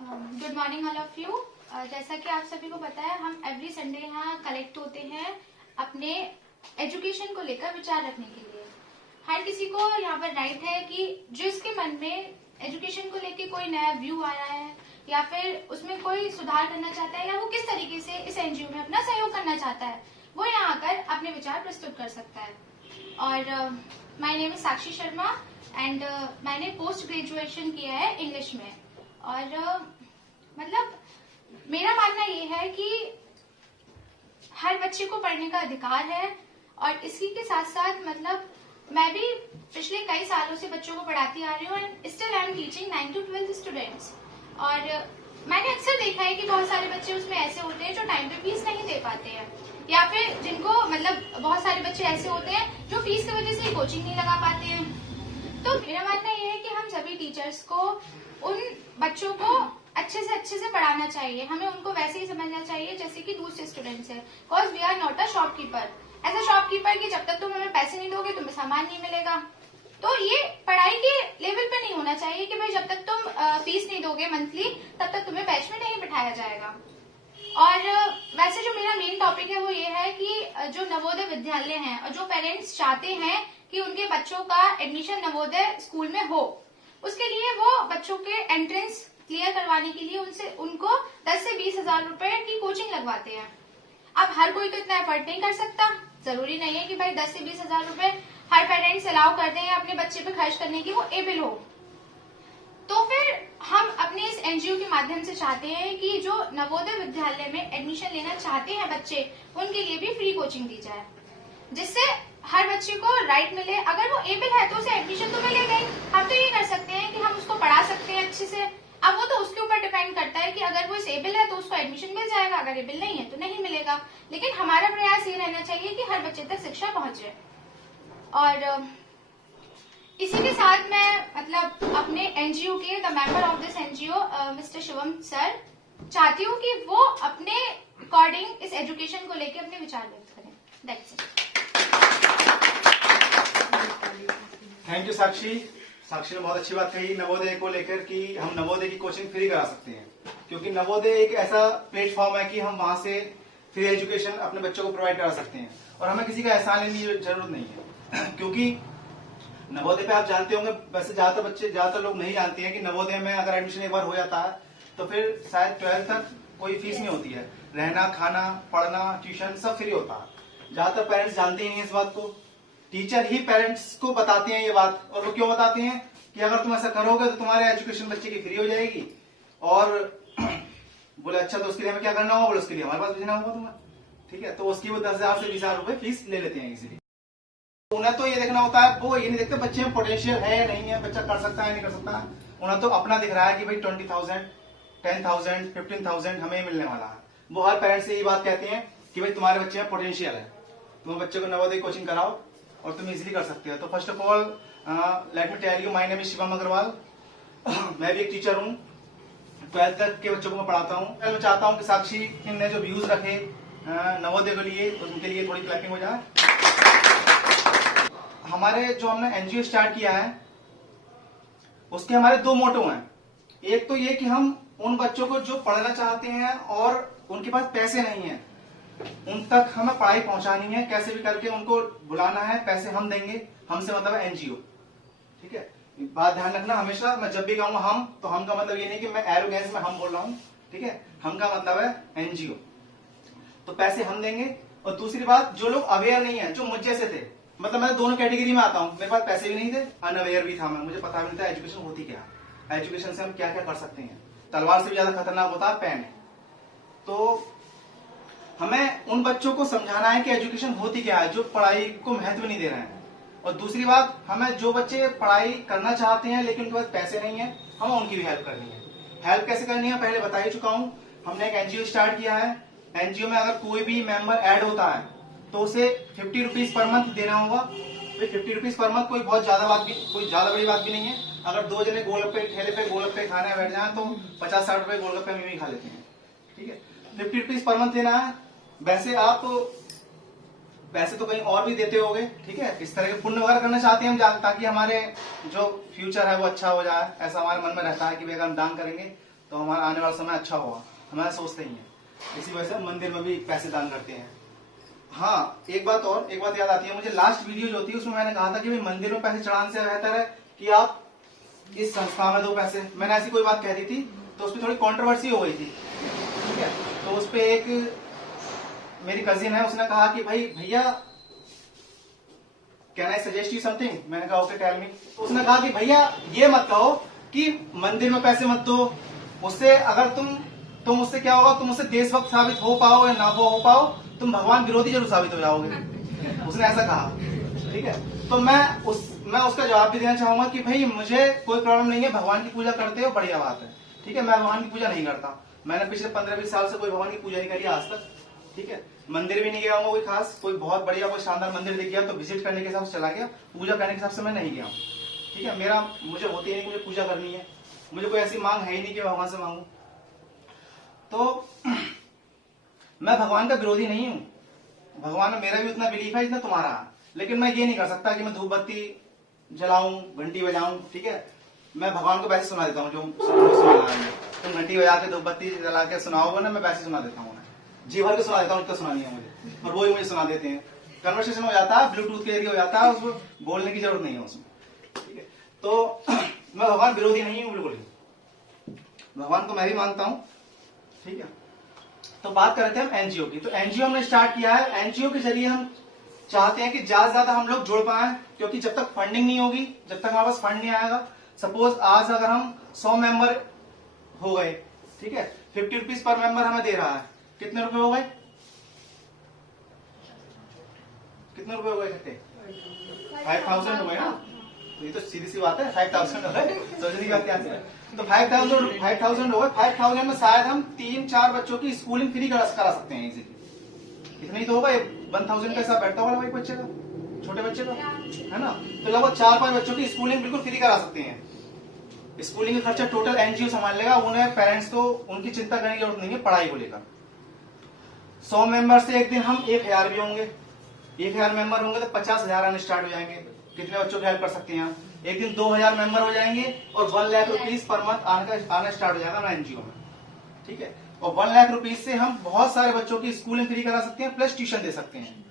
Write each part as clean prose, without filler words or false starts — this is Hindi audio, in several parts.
Good morning all of you. जैसा कि आप सभी को पता है, हम एवरी संडे यहाँ कलेक्ट होते हैं अपने एजुकेशन को लेकर विचार रखने के लिए। हर किसी को यहाँ पर राइट है कि जो इसके मन में एजुकेशन को लेकर कोई नया व्यू आया है या फिर उसमें कोई सुधार करना चाहता है या वो किस तरीके से इस एनजीओ में अपना सहयोग करना चाहता है, वो यहाँ आकर अपने विचार प्रस्तुत कर सकता है। और my name is Sakshi Sharma and मैंने पोस्ट ग्रेजुएशन किया है इंग्लिश में। और मतलब मेरा मानना ये है कि हर बच्चे को पढ़ने का अधिकार है और इसी के साथ साथ मतलब मैं भी पिछले कई सालों से बच्चों को पढ़ाती आ रही हूँ and still I am teaching 9 to 12 students. और मैंने अक्सर देखा है कि बहुत सारे बच्चे उसमें ऐसे होते हैं जो टाइम पे फीस नहीं दे पाते हैं या फिर जिनको मतलब बहुत सारे बच्चे ऐसे होते हैं जो फीस की वजह से कोचिंग नहीं लगा पाते हैं। तो मेरा मानना ये है कि हम सभी टीचर्स को उन बच्चों को अच्छे से पढ़ाना चाहिए। हमें उनको वैसे ही समझना चाहिए जैसे कि दूसरे स्टूडेंट्स है। Because we are not a shopkeeper. As a shopkeeper की जब तक तुम हमें पैसे नहीं दोगे तुम्हें सामान नहीं मिलेगा। तो ये पढ़ाई के लेवल पे नहीं होना चाहिए कि भाई जब तक तुम फीस नहीं दोगे मंथली तब तक तुम्हें बैच में नहीं बिठाया जाएगा। और वैसे जो मेरा मेन टॉपिक है वो ये है कि जो नवोदय विद्यालय हैं और जो पेरेंट्स चाहते हैं कि उनके बच्चों का एडमिशन नवोदय स्कूल में हो, उसके लिए वो बच्चों के एंट्रेंस क्लियर करवाने के लिए उनको 10 से 20 हजार रुपए की कोचिंग लगवाते हैं। अब हर कोई तो इतना एफर्ट नहीं कर सकता। जरूरी नहीं है कि भाई 10 से 20 हजार रुपए हर पेरेंट्स अलाउ कर दें अपने बच्चे पे खर्च करने की वो एबल हो। तो फिर हम अपने इस एनजीओ के माध्यम से चाहते हैं कि जो नवोदय विद्यालय में एडमिशन लेना चाहते हैं बच्चे, उनके लिए भी फ्री कोचिंग दी जाए, जिससे हर बच्चे को राइट मिले। अगर वो एबल है तो उसे एडमिशन तो मिलेगा ही। हम तो ये कर सकते हैं कि हम उसको पढ़ा सकते हैं अच्छे से। अब वो तो उसके ऊपर डिपेंड करता है कि अगर वो इस एबल है तो उसको एडमिशन मिल जाएगा, अगर एबल नहीं है तो नहीं मिलेगा। लेकिन हमारा प्रयास ये रहना चाहिए कि हर बच्चे तक शिक्षा पहुंचे। और इसी के साथ मैं मतलब अपने एनजीओ के the member of this NGO mister Shivam sir चाहती हूँ कि वो अपने अकॉर्डिंग इस एजुकेशन को लेकर अपने विचार व्यक्त करें। That's it. थैंक यू साक्षी। साक्षी ने बहुत अच्छी बात कही नवोदय को लेकर कि हम नवोदय की कोचिंग फ्री करा सकते हैं, क्योंकि नवोदय एक ऐसा प्लेटफॉर्म है कि हम वहां से फ्री एजुकेशन अपने बच्चों को प्रोवाइड करा सकते हैं और हमें किसी का एहसान लेने की जरूरत नहीं है। क्योंकि नवोदय पे आप जानते होंगे, वैसे ज्यादातर लोग नहीं जानते हैं कि नवोदय में अगर एडमिशन एक बार हो जाता है तो फिर शायद 12th तक कोई फीस नहीं होती है। रहना, खाना, पढ़ना, ट्यूशन सब फ्री होता है। ज्यादातर पेरेंट्स जानते ही नहीं इस बात को। टीचर ही पेरेंट्स को बताते हैं ये बात। और वो क्यों बताते हैं कि अगर तुम ऐसा करोगे तो तुम्हारे एजुकेशन बच्चे की फ्री हो जाएगी। और बोले अच्छा तो उसके लिए हमें क्या करना होगा? बोले उसके लिए हमारे पास भेजना होगा तुम्हें। ठीक है, तो उसकी वो 10,000 से 20,000 रुपए फीस ले लेते हैं इसीलिए। उन्हें तो ये देखना होता है, वो ये नहीं देखते बच्चे में पोटेंशियल है या नहीं है, बच्चा कर सकता है नहीं कर सकता। उन्हें तो अपना दिख रहा है कि भाई 20,000, 10,000, 15,000 हमें मिलने वाला है। वो हर पेरेंट्स से ये बात कहते हैं कि भाई तुम्हारे बच्चे में पोटेंशियल है, तुम बच्चे को नवोदय कोचिंग कराओ और तुम इजिली कर सकते हो। तो first of all let me tell you, my name is Shivam Agarwal. मैं भी एक टीचर हूँ। 12th तक के बच्चों को मैं पढ़ाता हूँ। मैं चाहता हूँ कि साक्षी ने जो व्यूज रखे नवोदय के लिए, तो उनके लिए थोड़ी क्लैपिंग हो जाए। हमारे जो हमने एनजीओ स्टार्ट किया है उसके हमारे 2 मोटो हैं। एक तो ये कि हम उन बच्चों को जो पढ़ना चाहते हैं और उनके पास पैसे नहीं है, उन तक हमें पढ़ाई पहुंचानी है। कैसे भी करके उनको बुलाना है, पैसे हम देंगे। हमसे मतलब है एनजीओ। ठीक है, बात ध्यान रखना हमेशा। मैं जब भी कहूंगा हम, तो हम का मतलब ये नहीं कि मैं एरोगेंस में हम बोल रहा हूं। ठीक है, हम का मतलब है एनजीओ। तो पैसे हम देंगे। और दूसरी बात, जो लोग अवेयर नहीं है, जो मुझ जैसे थे, मतलब मैं दोनों कैटेगरी में आता हूँ। मेरे पास पैसे भी नहीं थे, अनअवेयर भी था मैं, मुझे पता भी नहीं था एजुकेशन होती क्या है, एजुकेशन से हम क्या क्या कर सकते हैं। तलवार से भी ज्यादा खतरनाक होता है पेन। तो हमें उन बच्चों को समझाना है कि एजुकेशन होती क्या है, जो पढ़ाई को महत्व नहीं दे रहे हैं। और दूसरी बात, हमें जो बच्चे पढ़ाई करना चाहते हैं लेकिन उनके पास पैसे नहीं है, हमें उनकी भी हेल्प करनी है। हेल्प कैसे करनी है पहले बता ही चुका हूं। हमने एक एनजीओ स्टार्ट किया है। एनजीओ में अगर कोई भी मेंबर ऐड होता है तो उसे 50 रुपीज पर मंथ देना होगा। 50 रुपीज पर मंथ कोई बहुत ज्यादा बड़ी बात भी नहीं है। अगर 2 जने गोलगप्पे ठेले पे गोलगप्पे खाने बैठ जाए तो 50-60 रुपए गोलगप्पे में भी खा लेते हैं। ठीक है, 50 रुपीज पर मंथ देना है। वैसे आप पैसे तो कहीं और भी देते होगे। ठीक है, इस तरह के पुण्य वगैरह करना चाहते हैं हम, ताकि हमारे जो फ्यूचर है वो अच्छा हो जाए। ऐसा हमारे मन में रहता है कि अगर हम दान करेंगे तो हमारा आने वाला समय अच्छा होगा, हमारा सोचते ही है। इसी वजह से हम मंदिर में भी पैसे दान करते हैं। हाँ, एक बात याद आती है मुझे, लास्ट वीडियो जो थी उसमें मैंने कहा था कि भाई मंदिर में पैसे चढ़ाने से बेहतर है कि आप इस संस्था में दो पैसे। मैंने ऐसी कोई बात कह दी थी, तो उसमें थोड़ी कंट्रोवर्सी हो गई थी, ठीक है। तो उस पर एक मेरी कजिन है, उसने कहा कि भाई भैया can I suggest you something. मैंने कहा ओके टेल मी। तो उसने कहा कि भैया ये मत कहो कि मंदिर में पैसे मत दो, उससे अगर तुम उससे क्या होगा, तुम उससे देशभक्त साबित हो पाओ या ना हो पाओ, तुम भगवान विरोधी जरूर साबित हो जाओगे। उसने ऐसा कहा, ठीक है। तो मैं उसका जवाब भी देना चाहूंगा कि भाई मुझे कोई प्रॉब्लम नहीं है, भगवान की पूजा करते हो बढ़िया बात है, ठीक है। मैं भगवान की पूजा नहीं करता, मैंने पिछले 15-20 साल से कोई भगवान की पूजा नहीं करी आज तक, ठीक है। मंदिर भी नहीं गया हूँ कोई खास, कोई बहुत बढ़िया कोई शानदार मंदिर दिख गया तो विजिट करने के हिसाब से चला गया, पूजा करने के हिसाब से मैं नहीं गया हूँ, ठीक है। मुझे होती है नहीं, मुझे पूजा करनी है, मुझे कोई ऐसी मांग है ही नहीं कि भगवान से मांगू। तो मैं भगवान का विरोधी नहीं हूँ, भगवान में मेरा भी उतना बिलीफ है जितना तुम्हारा है, लेकिन मैं ये नहीं कर सकता कि मैं धूप बत्ती जलाऊं, घंटी बजाऊं, ठीक है। मैं भगवान को वैसे सुना देता हूँ जो सुना है। तुम घंटी बजा के धूप बत्ती जला के सुनाओगे ना, मैं वैसे सुना देता हूँ, जी भर के सुना देता हूँ, इतना सुनानी है मुझे, और वो ही मुझे सुना देते हैं। कन्वर्सेशन हो जाता है, ब्लूटूथ के जरिए हो जाता है, उसको बोलने की जरूरत नहीं है उसमें, ठीक है। तो मैं भगवान विरोधी नहीं हूँ बिल्कुल ही, भगवान को मैं भी मानता हूँ, ठीक है। तो बात कर रहे थे हम एनजीओ की। तो एनजीओ हमने स्टार्ट किया है, एनजीओ के जरिए हम चाहते हैं कि ज्यादा से ज्यादा हम लोग जुड़ पाए, क्योंकि जब तक फंडिंग नहीं होगी, जब तक हमारे पास फंड नहीं आएगा, सपोज आज अगर हम 100 मेंबर हो गए, ठीक है, 50 रुपीज पर मेंबर हमें दे रहा है, कितने रुपए हो गए, कितने रुपए हो गए, कितने 5000 हो गए ना। तो ये तो सीधी सी बात है, 5000 हो गए, सोचने की बात क्या है। तो 5000 हो गए, 5000 में शायद हम 3-4 बच्चों की स्कूलिंग फ्री करा सकते हैं इजीली। इतना ही तो होगा, 1000 का हिसाब बैठता होगा एक बच्चे का, छोटे बच्चे का, है ना। तो लगभग 4-5 बच्चों की स्कूलिंग बिल्कुल फ्री करा सकते हैं। स्कूलिंग का खर्चा टोटल एनजीओ संभाल लेगा, उन्हें पेरेंट्स को उनकी चिंता करने की जरूरत नहीं है पढ़ाई को लेकर। 100 मेंबर से एक दिन हम 1000 भी होंगे, 1000 मेंबर होंगे तो 50,000 आने स्टार्ट हो जाएंगे। कितने बच्चों की हेल्प कर सकते हैं? एक दिन 2000 मेंबर हो जाएंगे और 1 लाख रुपीज पर मंथ आना स्टार्ट हो जाएगा हमारा एनजीओ में, ठीक है। और 1 लाख रुपीज से हम बहुत सारे बच्चों की स्कूलिंग फ्री करा सकते हैं, प्लस ट्यूशन दे सकते हैं।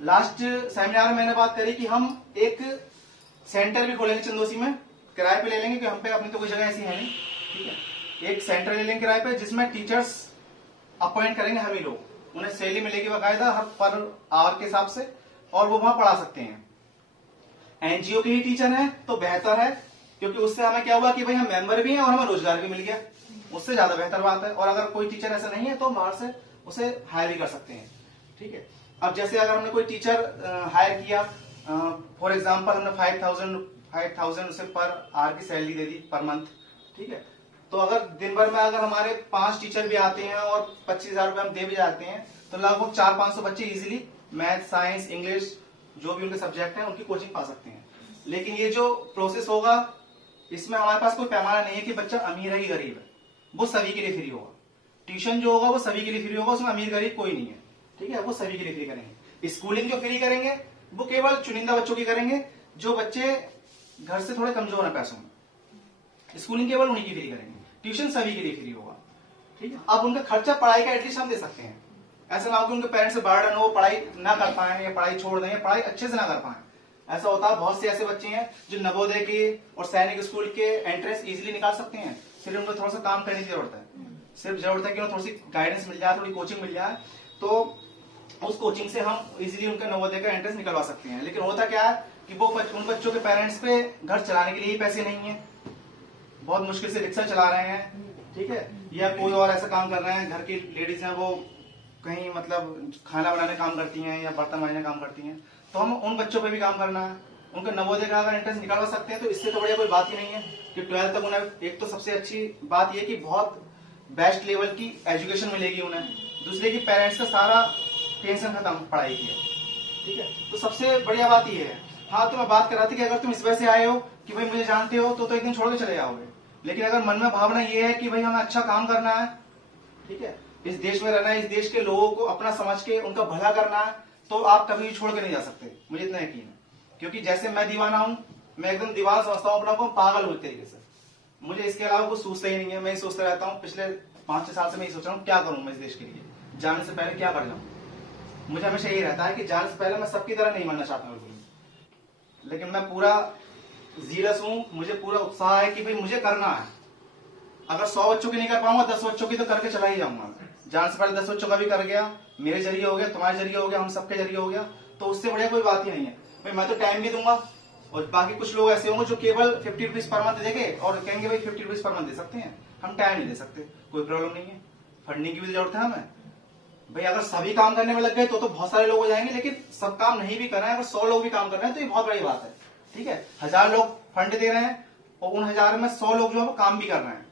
लास्ट सेमिनार में मैंने बात करी कि हम एक सेंटर भी खोलेंगे चंदोसी में, किराए पे ले लेंगे, कि हम पे अपनी तो कोई जगह ऐसी है नहीं, ठीक है। एक सेंटर ले लेंगे किराए पे, जिसमें टीचर्स अपॉइंट करेंगे हम ही लोग, उन्हें सैलरी मिलेगी बाकायदा हर पर आवर के हिसाब से, और वो वहां पढ़ा सकते हैं। एनजीओ के ही टीचर हैं तो बेहतर है, क्योंकि उससे हमें क्या हुआ कि भाई हम मेंबर भी हैं और हमें रोजगार भी मिल गया, उससे ज्यादा बेहतर बात है। और अगर कोई टीचर ऐसा नहीं है तो बाहर से उसे हायर भी कर सकते हैं, ठीक है। अब जैसे अगर हमने कोई टीचर हायर किया, फॉर एग्जाम्पल हमने 5000 उसे पर आवर की सैलरी दे दी पर मंथ, ठीक है। तो अगर दिन भर में अगर हमारे 5 टीचर भी आते हैं और 25,000 रुपए हम दे भी जाते हैं, तो लगभग 400-500 बच्चे इजीली मैथ, साइंस, इंग्लिश जो भी उनके सब्जेक्ट हैं उनकी कोचिंग पा सकते हैं। लेकिन ये जो प्रोसेस होगा, इसमें हमारे पास कोई पैमाना नहीं है कि बच्चा अमीर है कि गरीब है, वो सभी के लिए फ्री होगा। ट्यूशन जो होगा वो सभी के लिए फ्री होगा, उसमें अमीर गरीब कोई नहीं है, ठीक है, वो सभी के लिए फ्री करेंगे। स्कूलिंग जो फ्री करेंगे वो केवल चुनिंदा बच्चों की करेंगे, जो बच्चे घर से थोड़े कमजोर है पैसों में, स्कूलिंग केवल उन्हीं की फ्री करेंगे। ट्यूशन सभी के लिए फ्री होगा, ठीक है। अब उनका खर्चा पढ़ाई का एटलीस्ट हम दे सकते हैं, ऐसा ना हो कि उनके पेरेंट्स से बर्डन हो, पढ़ाई ना कर पाए या पढ़ाई छोड़ दें या पढ़ाई अच्छे से ना कर पाए। ऐसा होता है, बहुत से ऐसे बच्चे हैं जो नवोदय के और सैनिक स्कूल के एंट्रेंस इजीली निकाल सकते हैं, सिर्फ उनको थोड़ा सा काम करने की जरूरत है, सिर्फ जरूरत है कि उन्हें थोड़ी सी गाइडेंस मिल जाए, थोड़ी कोचिंग मिल जाए, तो उस कोचिंग से हम इजीली उनका नवोदय का एंट्रेंस निकलवा सकते हैं। लेकिन होता क्या है कि वो उन बच्चों के पेरेंट्स पे घर चलाने के लिए ही पैसे नहीं है, बहुत मुश्किल से रिक्शा चला रहे हैं, ठीक है, या कोई और ऐसा काम कर रहे हैं, घर की लेडीज हैं वो कहीं मतलब खाना बनाने काम करती हैं या बर्तन मांजने काम करती हैं, तो हम उन बच्चों पे भी काम करना है। उनका नवोदय का अगर एंट्रेंस निकालवा सकते हैं तो इससे तो बढ़िया कोई बात ही नहीं है कि 12th तक उन्हें, एक तो सबसे अच्छी बात यह कि बहुत बेस्ट लेवल की एजुकेशन मिलेगी उन्हें, दूसरे की पेरेंट्स का सारा टेंशन खत्म पढ़ाई की, ठीक है। तो सबसे बढ़िया बात यह है। हाँ, तो मैं बात कर रहा था कि अगर तुम इस वजह से आए हो कि भाई मुझे जानते हो तो एक दिन छोड़ के चले जाओगे, लेकिन अगर मन में भावना ये है कि भाई हमें अच्छा काम करना है, ठीक है, इस देश में रहना है, इस देश के लोगों को अपना समझ के उनका भला करना है, तो आप कभी भी छोड़ के नहीं जा सकते, मुझे इतना यकीन है। क्योंकि जैसे मैं दीवाना हूं, मैं एकदम दीवाना समझता हूं अपना को, पागल हूं एक तरीके से, मुझे इसके अलावा कुछ सोचता ही नहीं है। मैं ये सोचता रहता हूँ, पिछले 5-6 साल से मैं ये सोच रहा हूँ क्या करूँ मैं इस देश के लिए, जाने से पहले क्या कर जाऊँ। मुझे हमेशा यही रहता है कि जाने से पहले मैं सबकी तरह नहीं बनना चाहता हूँ, लेकिन मैं पूरा जीलस हूँ, मुझे पूरा उत्साह है कि भाई मुझे करना है। अगर 100 बच्चों की नहीं कर पाऊंगा, 10 बच्चों की तो करके चला ही जाऊंगा। जाने से पहले 10 बच्चों का भी कर गया, मेरे जरिए हो गया, तुम्हारे जरिए हो गया, हम सबके जरिए हो गया, तो उससे बढ़िया कोई बात ही नहीं है। भाई मैं तो टाइम भी दूंगा, और बाकी कुछ लोग ऐसे होंगे जो केवल 50 रुपीज पर मंथ देंगे और कहेंगे भाई 50 रुपीज पर मंथ दे सकते हैं, हम टाइम नहीं दे सकते, कोई प्रॉब्लम नहीं है, फंडिंग की भी जरूरत है हमें। भाई अगर सभी काम करने में लग गए तो बहुत सारे लोग हो जाएंगे, लेकिन सब काम नहीं भी कर रहे हैं, अगर 100 लोग भी काम कर रहे हैं तो ये बहुत बड़ी बात है। ठीक है, 1000 लोग फंड दे रहे हैं और उन 1000 में 100 लोग जो है वो काम भी कर रहे हैं।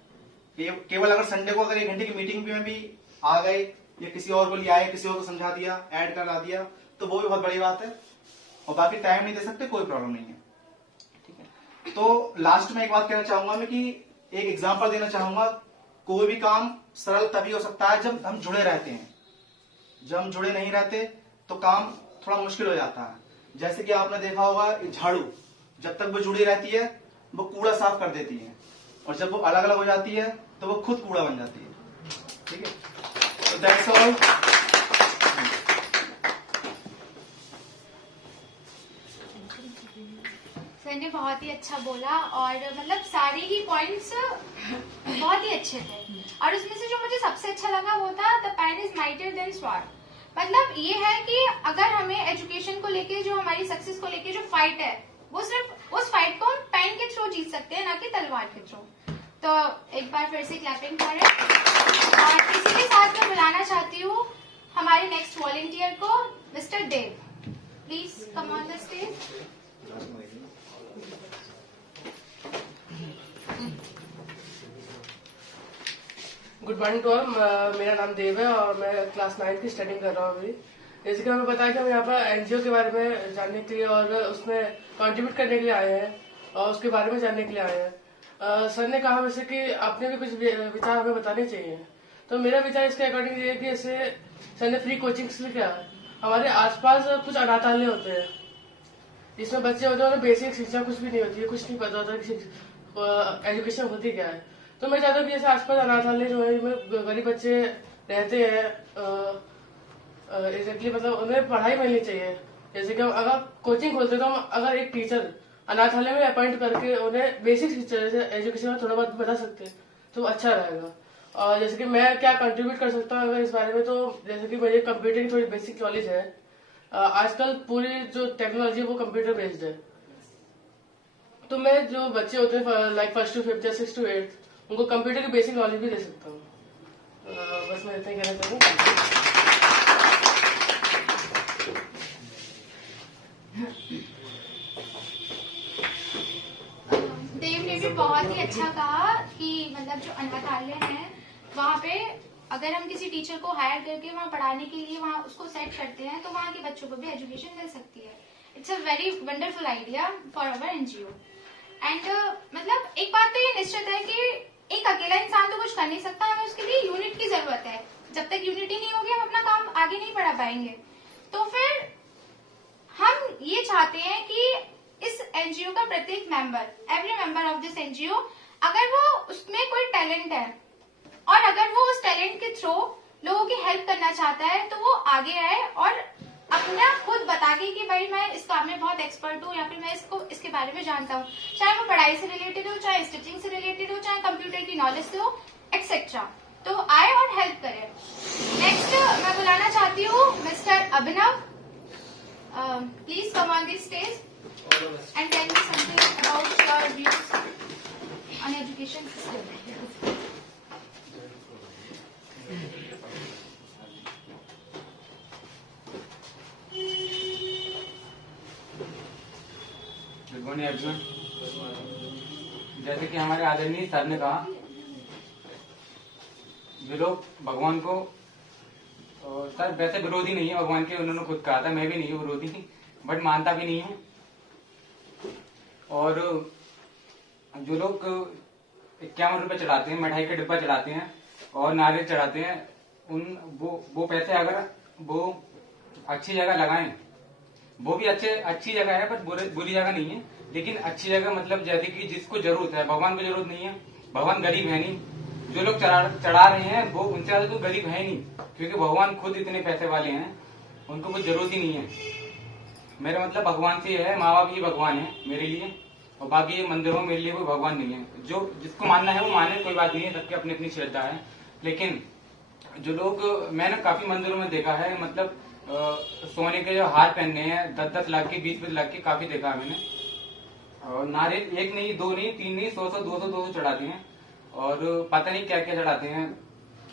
केवल अगर संडे को अगर 1 घंटे की मीटिंग में भी आ गए या किसी और को ले आए, किसी और को समझा दिया, ऐड करा दिया, तो वो भी बहुत बड़ी बात है। और बाकी टाइम नहीं दे सकते, कोई प्रॉब्लम नहीं है। ठीक है, तो लास्ट में एक बात कहना चाहूंगा मैं कि एक एग्जांपल देना चाहूंगा, कोई भी काम सरल तभी हो सकता है जब हम जुड़े रहते हैं। जब हम जुड़े नहीं रहते तो काम थोड़ा मुश्किल हो जाता है। जैसे कि आपने देखा होगा, झाड़ू जब तक वो जुड़ी रहती है वो कूड़ा साफ कर देती है, और जब वो अलग अलग हो जाती है तो वो खुद कूड़ा बन जाती है। ठीक है, तो दैट्स ऑल। सर ने बहुत ही अच्छा बोला, और मतलब सारे ही पॉइंट्स बहुत ही अच्छे थे, और उसमें से जो मुझे सबसे अच्छा लगा वो था the pen is mightier than sword. मतलब ये है कि अगर हमें एजुकेशन को लेके, जो हमारी सक्सेस को लेके जो फाइट है, वो सिर्फ उस फाइट को हम पेन के थ्रू जीत सकते हैं, ना कि तलवार के थ्रू। तो एक बार फिर से क्लैपिंग करें, और इसी के साथ मैं बुलाना चाहती हूँ हमारे नेक्स्ट वॉलंटियर को, mister Dev. Please come on the stage. Good morning to all. मेरा नाम देव है और मैं क्लास 9 की स्टडी कर रहा हूँ अभी। जैसे कि हमें पता है कि हम यहाँ पर एनजीओ के बारे में जानने के लिए और उसमें कंट्रीब्यूट करने के लिए आए हैं और उसके बारे में जानने के लिए आए हैं। सर ने कहा वैसे कि आपने भी कुछ विचार हमें बताने चाहिए, तो मेरा विचार इसके अकॉर्डिंग ये है कि जैसे सर ने फ्री कोचिंग के लिए क्या है, हमारे आसपास कुछ अनाथालय होते हैं जिसमें बच्चे होते हैं, उन्हें बेसिक शिक्षा कुछ भी नहीं होती है, कुछ नहीं पता होता कि एजुकेशन होती क्या है। तो मैं चाहता हूँ कि जैसे आसपास अनाथालय जो है जिसमें गरीब बच्चे रहते हैं, एग्जैक्टली मतलब उन्हें पढ़ाई मिलनी चाहिए। जैसे कि हम अगर कोचिंग खोलते तो हम अगर एक टीचर अनाथालय में अपॉइंट करके उन्हें बेसिक शिक्षा जैसे एजुकेशन में थोड़ा बहुत बता सकते हैं तो अच्छा रहेगा। और जैसे कि मैं क्या कंट्रीब्यूट कर सकता हूँ अगर इस बारे में, तो जैसे कि मुझे कंप्यूटर की थोड़ी बेसिक नॉलेज है। आजकल पूरी जो टेक्नोलॉजी है वो कंप्यूटर बेस्ड है, तो मैं जो बच्चे होते हैं लाइक 1st to 5th या 6th to 8th उनको कंप्यूटर की बेसिक नॉलेज भी दे सकता हूँ। बस मैं इतना ही कहना चाहूँगा। देव ने भी बहुत ही अच्छा कहा कि मतलब जो अनाथालय है वहाँ पे अगर हम किसी टीचर को हायर करके वहाँ पढ़ाने के लिए वहाँ उसको सेट करते हैं तो वहाँ के बच्चों को भी एजुकेशन मिल सकती है। It's a very wonderful idea for our NGO. And मतलब एक बात तो ये निश्चित है कि एक अकेला इंसान तो कुछ कर नहीं सकता, हमें उसके लिए यूनिट की जरूरत है। जब तक यूनिटी नहीं होगी हम अपना काम आगे नहीं बढ़ा पाएंगे। तो फिर हम ये चाहते हैं कि इस एनजीओ का प्रत्येक member, every member of this NGO, अगर वो उसमें कोई टैलेंट है और अगर वो उस टैलेंट के थ्रू लोगों की हेल्प करना चाहता है तो वो आगे आए और अपना खुद बता के कि भाई मैं इस काम में बहुत एक्सपर्ट हूँ या फिर मैं इसके बारे में जानता हूँ, चाहे वो पढ़ाई से रिलेटेड हो, चाहे स्टिचिंग से रिलेटेड हो, चाहे कंप्यूटर की नॉलेज से हो, एक्सेट्रा, तो आए और हेल्प करे। नेक्स्ट मैं बुलाना चाहती हूँ mister Abhinav. Please come on this stage and tell me something about your views on education system. Good morning everyone. जैसे कि हमारे आदरणीय सर ने कहा, जो लोग भगवान को, सर वैसे विरोधी नहीं है भगवान के, उन्होंने खुद कहा था, मैं भी नहीं हूँ विरोधी, बट मानता भी नहीं हूँ। और जो लोग 51 रुपए चढ़ाते हैं, मिठाई का डिब्बा चढ़ाते हैं और नारियल चढ़ाते हैं, वो पैसे अगर वो अच्छी जगह लगाएं, वो भी अच्छी जगह है, पर बुरी जगह नहीं है, लेकिन अच्छी जगह मतलब जैसे कि जिसको जरूरत है, भगवान को जरूरत नहीं है भगवान गरीब है नहीं, जो लोग चढ़ा रहे हैं वो उनसे ज्यादा तो गरीब है नहीं, क्योंकि भगवान खुद इतने पैसे वाले हैं, उनको कुछ जरूरत ही नहीं है। मेरा मतलब भगवान से है, माँ बाप ही भगवान है मेरे लिए, और बाकी ये मंदिरों में मेरे लिए कोई भगवान नहीं है। जो जिसको मानना है वो माने, कोई बात नहीं है, सबकी अपनी अपनी श्रद्धा है। लेकिन जो लोग, मैंने काफी मंदिरों में देखा है, मतलब सोने के जो हार पहनने हैं 10-10 लाख के, 20-20 लाख के, काफी देखा है मैंने। और नारियल एक नहीं, दो नहीं, तीन नहीं, 100-100, 200-200 चढ़ाते हैं, और पता नहीं क्या क्या चढ़ाते हैं।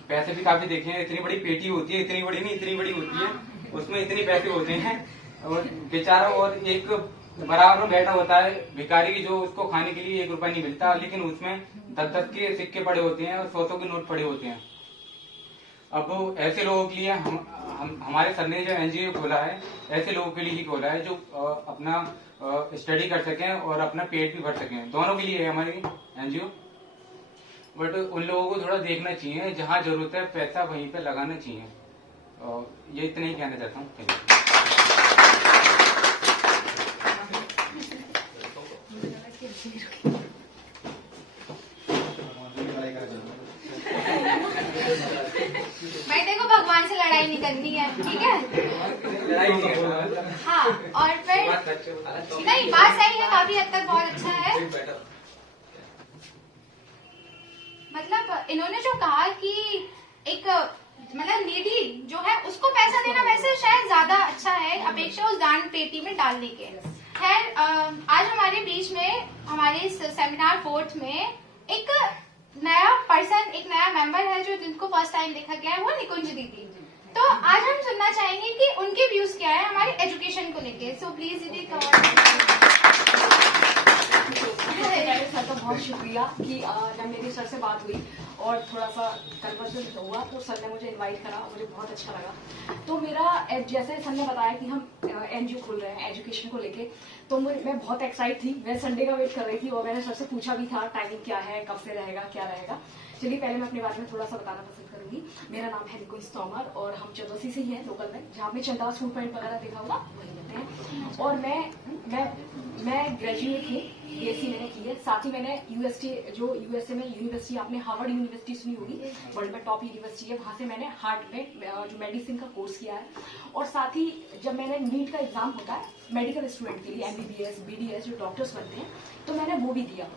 पैसे भी काफी देखे हैं, इतनी बड़ी पेटी होती है, इतनी बड़ी नहीं, इतनी बड़ी होती है, उसमें इतने पैसे होते हैं, और बेचारा, और एक बराबर में बैठा होता है भिखारी, जो उसको खाने के लिए 1 रुपया नहीं मिलता, लेकिन उसमें 10-10 के सिक्के पड़े होते हैं और 100-100 के नोट पड़े होते हैं। अब ऐसे लोगों के लिए हमारे सर ने जो एनजीओ खोला है, ऐसे लोगों के लिए ही खोला है, जो अपना स्टडी कर सकें और अपना पेट भी भर सकें, दोनों के लिए है हमारी एनजीओ। बट उन लोगों को थोड़ा देखना चाहिए, जहाँ जरूरत है पैसा वहीं पे लगाना चाहिए। ये इतना ही कहना चाहता हूँ। भाई देखो, भगवान से लड़ाई नहीं करनी है, ठीक है? हाँ, और फिर नहीं, बात सही है, काफी हद तक बहुत अच्छा है। मतलब इन्होंने जो कहा कि एक मतलब नीडी जो है उसको पैसा देना वैसे शायद ज्यादा अच्छा है अपेक्षा उस दान पेटी में डालने के। खैर, आज हमारे बीच में, हमारे इस सेमिनार 4th में एक नया पर्सन, एक नया मेंबर है जो जिनको फर्स्ट टाइम देखा गया है, वो निकुंज दीदी। तो आज हम सुनना चाहेंगे कि उनके व्यूज क्या है हमारे एजुकेशन को लेके। सो प्लीज दीदी सर का बहुत शुक्रिया कि जब मेरी सर से बात हुई और थोड़ा सा कन्वर्जन हुआ तो सर ने मुझे इनवाइट करा, मुझे बहुत अच्छा लगा। तो मेरा, जैसे सर ने बताया कि हम एनजीओ खोल रहे हैं एजुकेशन को लेके, तो मैं बहुत एक्साइट थी। मैं संडे का वेट कर रही थी और मैंने सर से पूछा भी था टाइमिंग क्या है, कब से रहेगा, क्या रहेगा। चलिए पहले मैं अपने बारे में थोड़ा सा बताना पसंद करूंगी। मेरा नाम है निकुंज तोमर और हम चौदसी से ही हैं, लोकल में, जहाँ पे चंदा फूड पॉइंट वगैरह देखा होगा वही रहते हैं। और मैं ग्रेजुएट हूँ, बीएससी मैंने की है। साथ ही मैंने यूएसए में यूनिवर्सिटी, आपने हार्वर्ड यूनिवर्सिटी सुनी होगी, वर्ल्ड में टॉप यूनिवर्सिटी है, वहां से मैंने हार्ट में जो मेडिसिन का कोर्स किया है। और साथ ही जब मैंने नीट का एग्जाम होता है मेडिकल स्टूडेंट के लिए, एमबीबीएस, बीडीएस, जो डॉक्टर्स बनते हैं, तो मैंने वो भी दिया।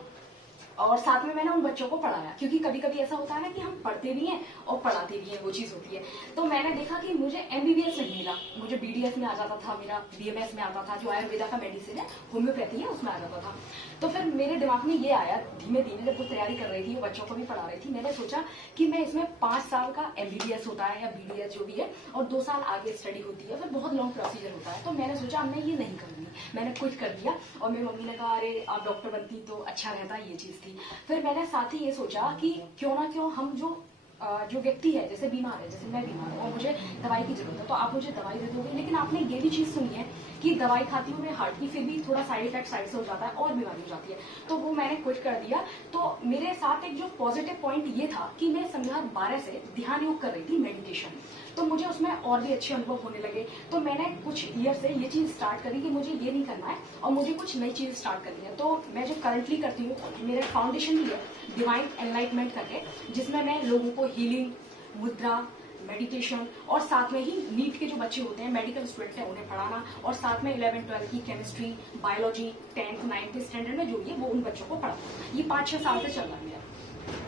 और साथ में मैंने उन बच्चों को पढ़ाया, क्योंकि कभी कभी ऐसा होता है ना कि हम पढ़ते भी हैं और पढ़ाते भी हैं, वो चीज होती है। तो मैंने देखा कि मुझे एमबीबीएस नहीं मिला, मुझे बीडीएस में आ जाता था, मेरा बीएमएस में आता था, जो आयुर्वेदा का मेडिसिन है, होम्योपैथी है, उसमें आ जाता था। तो फिर मेरे दिमाग में ये आया धीमे धीमे, जब वो तैयारी कर रही थी, वो बच्चों को भी पढ़ा रही थी, मैंने सोचा कि मैं इसमें 5 साल का एमबीबीएस होता है या बीडीएस जो भी है, और 2 साल आगे स्टडी होती है, फिर बहुत लॉन्ग प्रोसीजर होता है। तो मैंने सोचा मैं ये नहीं करूंगी, मैंने क्विट कर दिया। और मेरी मम्मी ने कहा अरे आप डॉक्टर बनती तो अच्छा रहता, ये चीज थी। फिर मैंने साथ ही ये सोचा कि क्यों ना क्यों हम जो व्यक्ति है, जैसे बीमार है, जैसे मैं बीमार हूँ और मुझे दवाई की जरूरत है, तो आप मुझे दवाई दे दोगे, लेकिन आपने ये भी चीज सुनी है कि दवाई खाती हूँ मैं हार्ट की, फिर भी थोड़ा साइड इफेक्ट साइड से हो जाता है और बीमारी हो जाती है, तो वो मैंने क्विट कर दिया। तो मेरे साथ एक जो पॉजिटिव पॉइंट ये था कि मैं संध्या 12 से ध्यान योग कर रही थी, मेडिटेशन, तो मुझे उसमें और भी अच्छे अनुभव होने लगे। तो मैंने कुछ ईयर से ये चीज स्टार्ट करी कि मुझे ये नहीं करना है और मुझे कुछ नई चीज स्टार्ट करनी है। तो मैं जो करंटली करती हूँ, मेरा फाउंडेशन भी है डिवाइन एनलाइटमेंट करके, जिसमें मैं लोगों को हीलिंग, मुद्रा, मेडिटेशन और साथ में ही नीट के जो बच्चे होते हैं, मेडिकल स्टूडेंट हैं, उन्हें पढ़ाना, और साथ में 11-12 की chemistry, biology, 10th 9th standard में जो भी है वो उन बच्चों को पढ़ाना। ये 5-6 साल से चल रहा है मेरा।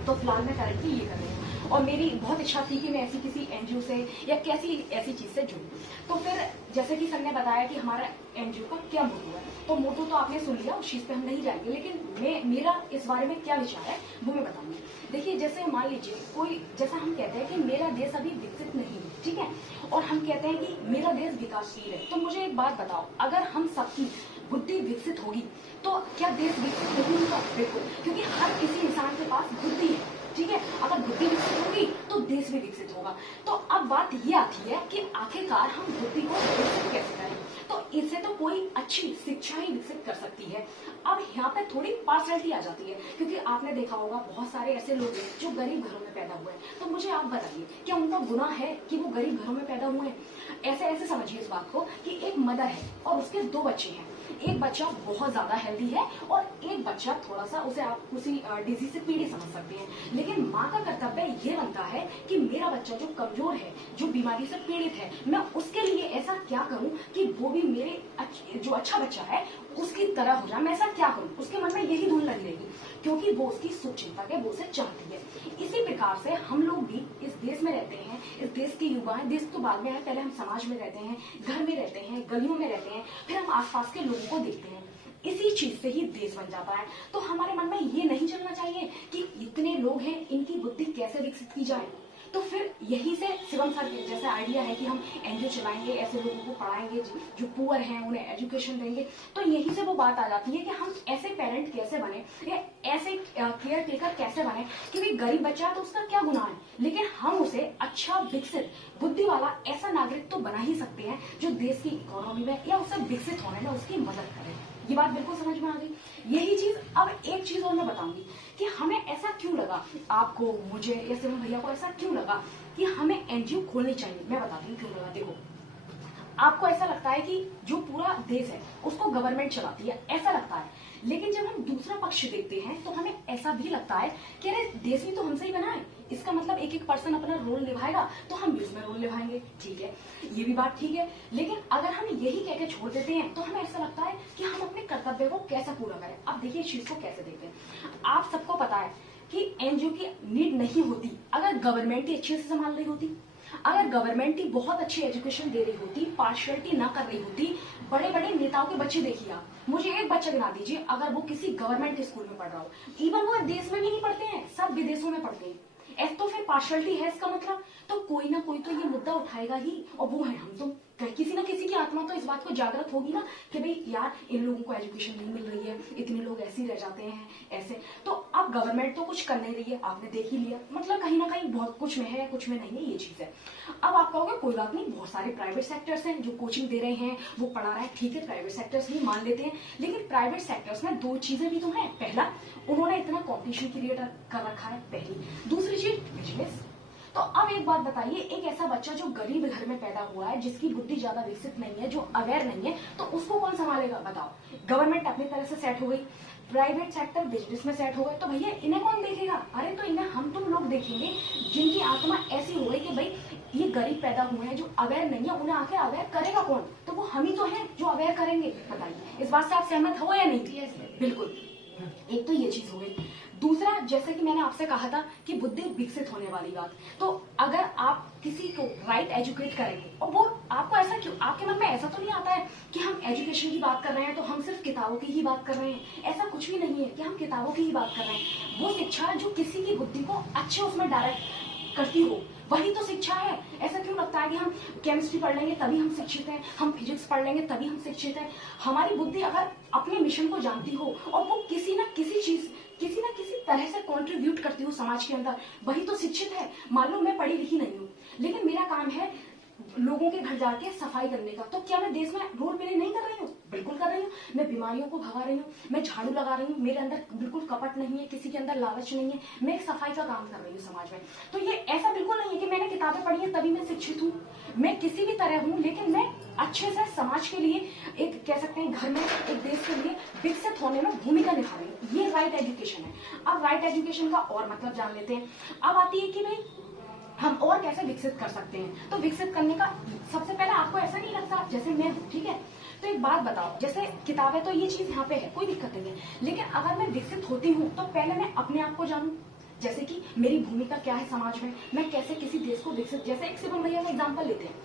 तो फिलहाल मैं करंटली ये कर रही हूँ और मेरी बहुत इच्छा थी कि मैं ऐसी किसी एनजीओ से या ऐसी चीज से जुड़ूं। तो फिर जैसे कि सर ने बताया कि हमारा एनजीओ का क्या मोटो है, तो मोटो तो आपने सुन लिया, उस चीज पे हम नहीं जाएंगे, लेकिन मेरा इस बारे में क्या विचार है वो मैं बताऊंगी। देखिए, जैसे मान लीजिए कोई, जैसा हम कहते हैं कि मेरा देश अभी विकसित नहीं है, ठीक है, और हम कहते हैं कि मेरा देश विकासशील है, तो मुझे एक बात बताओ, अगर हम सबकी बुद्धि विकसित होगी तो क्या देश विकसित नहीं होगा? बिल्कुल, क्योंकि हर किसी इंसान के पास बुद्धि है, ठीक है। अगर बुद्धि विकसित होगी तो देश भी विकसित होगा। तो अब बात ये आती है कि आखिरकार हम बुद्धि को विकसित कैसे करें। तो इससे तो कोई अच्छी शिक्षा ही विकसित कर सकती है। अब यहाँ पे थोड़ी पार्शलिटी आ जाती है, क्योंकि आपने देखा होगा बहुत सारे ऐसे लोग हैं जो गरीब घरों में पैदा हुए हैं। तो मुझे आप बताइए, क्या उनका गुनाह है कि वो गरीब घरों में पैदा हुए हैं? ऐसे समझिए इस बात को कि एक मदर है और उसके 2 बच्चे हैं। एक बच्चा बहुत ज्यादा हेल्दी है और एक बच्चा थोड़ा सा, उसे आप उसी डिजीज से पीड़ित समझ सकते हैं। लेकिन माँ का कर्तव्य ये बनता है कि मेरा बच्चा जो कमजोर है, जो बीमारी से पीड़ित है, मैं उसके लिए ऐसा क्या करूं कि वो भी मेरे जो अच्छा बच्चा है उसकी तरह हो जाए। मैं ऐसा क्या करूं? उसके मन में यही धुन लगी रहेगी, क्योंकि वो उसकी सुख चिंता के, वो उसे चाहती है। इसी प्रकार से हम लोग भी इस देश में रहते हैं, इस देश के युवा हैं। देश तो बाद में है, पहले हम समाज में रहते हैं, घर में रहते हैं, गलियों में रहते हैं, फिर हम आसपास के लोगों को देखते हैं। इसी चीज से ही देश बन जाता है। तो हमारे मन में ये नहीं चलना चाहिए कि इतने लोग हैं, इनकी बुद्धि कैसे विकसित की जाए। तो फिर यही से शिवम सर के जैसे आइडिया है कि हम एनजीओ चलाएंगे, ऐसे लोगों को पढ़ाएंगे जो पुअर हैं, उन्हें एजुकेशन देंगे। तो यही से वो बात आ जाती है कि हम ऐसे पेरेंट कैसे बने या ऐसे केयर टेकर कैसे बने कि भाई गरीब बच्चा है तो उसका क्या गुनाह है, लेकिन हम उसे अच्छा विकसित बुद्धि वाला ऐसा नागरिक तो बना ही सकते हैं जो देश की इकोनॉमी में या उसे विकसित होने में उसकी मदद करे। ये बात बिल्कुल समझ में आ गई। यही चीज, अब एक चीज और मैं बताऊंगी कि हमें ऐसा क्यों लगा, आपको, मुझे या शिवम भैया को ऐसा क्यों लगा कि हमें एनजीओ खोलनी चाहिए। मैं बताती हूँ क्यों लगा। देखो, आपको ऐसा लगता है कि जो पूरा देश है उसको गवर्नमेंट चलाती है, ऐसा लगता है। लेकिन जब हम दूसरा पक्ष देखते हैं तो हमें ऐसा भी लगता है कि अरे देश भी तो हमसे ही बना है, इसका मतलब एक पर्सन अपना रोल निभाएगा तो हम भी उसमें रोल निभाएंगे। ठीक है, ये भी बात ठीक है। लेकिन अगर हम यही कह के छोड़ देते हैं तो हमें ऐसा लगता है कि हम अपने कर्तव्य को कैसे पूरा करें। अब देखिए इस चीज को कैसे देखते हैं। आप सबको पता है कि एनजीओ की नीड नहीं होती अगर गवर्नमेंट ही अच्छे से संभाल रही होती, अगर गवर्नमेंट ही बहुत अच्छी एजुकेशन दे रही होती, पार्शियलिटी ना कर रही होती। बड़े बड़े नेताओं के बच्चे देखिए आप, मुझे एक बच्चा गिना दीजिए अगर वो किसी गवर्नमेंट स्कूल में पढ़ रहा हो। इवन वो देश में भी नहीं पढ़ते हैं, सब विदेशों में पढ़ते हैं। ऐसा तो फिर पार्शियलिटी है इसका मतलब। तो कोई ना कोई तो ये मुद्दा उठाएगा ही, और वो है हम। तो किसी ना किसी की आत्मा तो इस बात को जागृत होगी ना कि भाई यार इन लोगों को एजुकेशन नहीं मिल रही है, इतने लोग ऐसे ही रह जाते हैं ऐसे। तो अब गवर्नमेंट तो कुछ कर नहीं रही है, आपने देख ही लिया। मतलब कहीं ना कहीं बहुत कुछ में है, कुछ में नहीं है, ये चीज है। अब आप कहोगे कोई बात नहीं, बहुत सारे प्राइवेट सेक्टर्स हैं जो कोचिंग दे रहे हैं, वो पढ़ा रहा है, ठीक है, प्राइवेट सेक्टर्स भी मान लेते हैं। लेकिन प्राइवेट सेक्टर्स में 2 चीजें भी तो हैं। पहला, उन्होंने इतना कॉम्पिटिशन क्रिएट कर रखा है, पहली। दूसरी चीज बिजनेस। तो अब एक बात बताइए, एक ऐसा बच्चा जो गरीब घर में पैदा हुआ है, जिसकी बुद्धि ज्यादा विकसित नहीं है, जो अवेयर नहीं है, तो उसको कौन संभालेगा बताओ। गवर्नमेंट अपनी तरह से सेट हो गई, प्राइवेट सेक्टर बिजनेस में सेट हो गए, तो भैया इन्हें कौन देखेगा? अरे तो इन्हें हम तुम लोग देखेंगे जिनकी आत्मा ऐसी हो गई कि भाई ये गरीब पैदा हुए हैं, जो अवेयर नहीं है, उन्हें आके अवेयर करेगा कौन? तो वो हम ही तो हैं जो अवेयर करेंगे। बताइए इस बात से आप सहमत हो या नहीं? बिल्कुल। एक तो ये चीज हो गई। दूसरा, जैसे कि मैंने आपसे कहा था कि बुद्धि विकसित होने वाली बात, तो अगर आप किसी को राइट एजुकेट करेंगे, और वो आपको ऐसा क्यों, आपके मन में ऐसा तो नहीं आता है कि हम एजुकेशन की बात कर रहे हैं तो हम सिर्फ किताबों की ही बात कर रहे हैं। ऐसा कुछ भी नहीं है कि हम किताबों की ही बात कर रहे हैं। वो शिक्षा जो किसी की बुद्धि को अच्छे उसमें डायरेक्ट करती हो, वही तो शिक्षा है। ऐसा क्यों लगता है कि हम केमिस्ट्री पढ़ लेंगे तभी हम शिक्षित हैं, हम फिजिक्स पढ़ लेंगे तभी हम शिक्षित हैं? हमारी बुद्धि अगर अपने मिशन को जानती हो और वो किसी ना किसी तरह से कंट्रीब्यूट करती हो समाज के अंदर, वही तो शिक्षित है। मान लो मैं पढ़ी लिखी नहीं हूँ, लेकिन मेरा काम है लोगों के घर जाके सफाई करने का, तो क्या मैं देश में रोल प्ले नहीं कर रही हूँ? बिल्कुल कर रही हूँ। मैं बीमारियों को भगा रही हूँ, मैं झाड़ू लगा रही हूँ, मेरे अंदर बिल्कुल कपट नहीं है, किसी के अंदर लालच नहीं है, मैं एक सफाई का काम कर रही हूँ समाज में। तो ये ऐसा बिल्कुल नहीं है कि मैंने किताबें पढ़ी है तभी मैं शिक्षित हूँ। मैं किसी भी तरह हूँ, लेकिन मैं अच्छे से समाज के लिए, एक कह सकते हैं घर में, एक देश के लिए विकसित होने में भूमिका निभा रही हूँ। ये राइट एजुकेशन है। अब राइट एजुकेशन का और मतलब जान लेते हैं। अब आती है कि भाई हम और कैसे विकसित कर सकते हैं। तो विकसित करने का सबसे पहले, आपको ऐसा नहीं लगता जैसे मैं हूँ, ठीक है, तो एक बात बताओ, जैसे किताबें तो ये चीज यहाँ पे है, कोई दिक्कत नहीं है, लेकिन अगर मैं विकसित होती हूँ तो पहले मैं अपने आप को जानूं, जैसे कि मेरी भूमिका क्या है समाज में, मैं कैसे किसी देश को विकसित, जैसे एक शिवम भैया का एग्जाम्पल लेते हैं।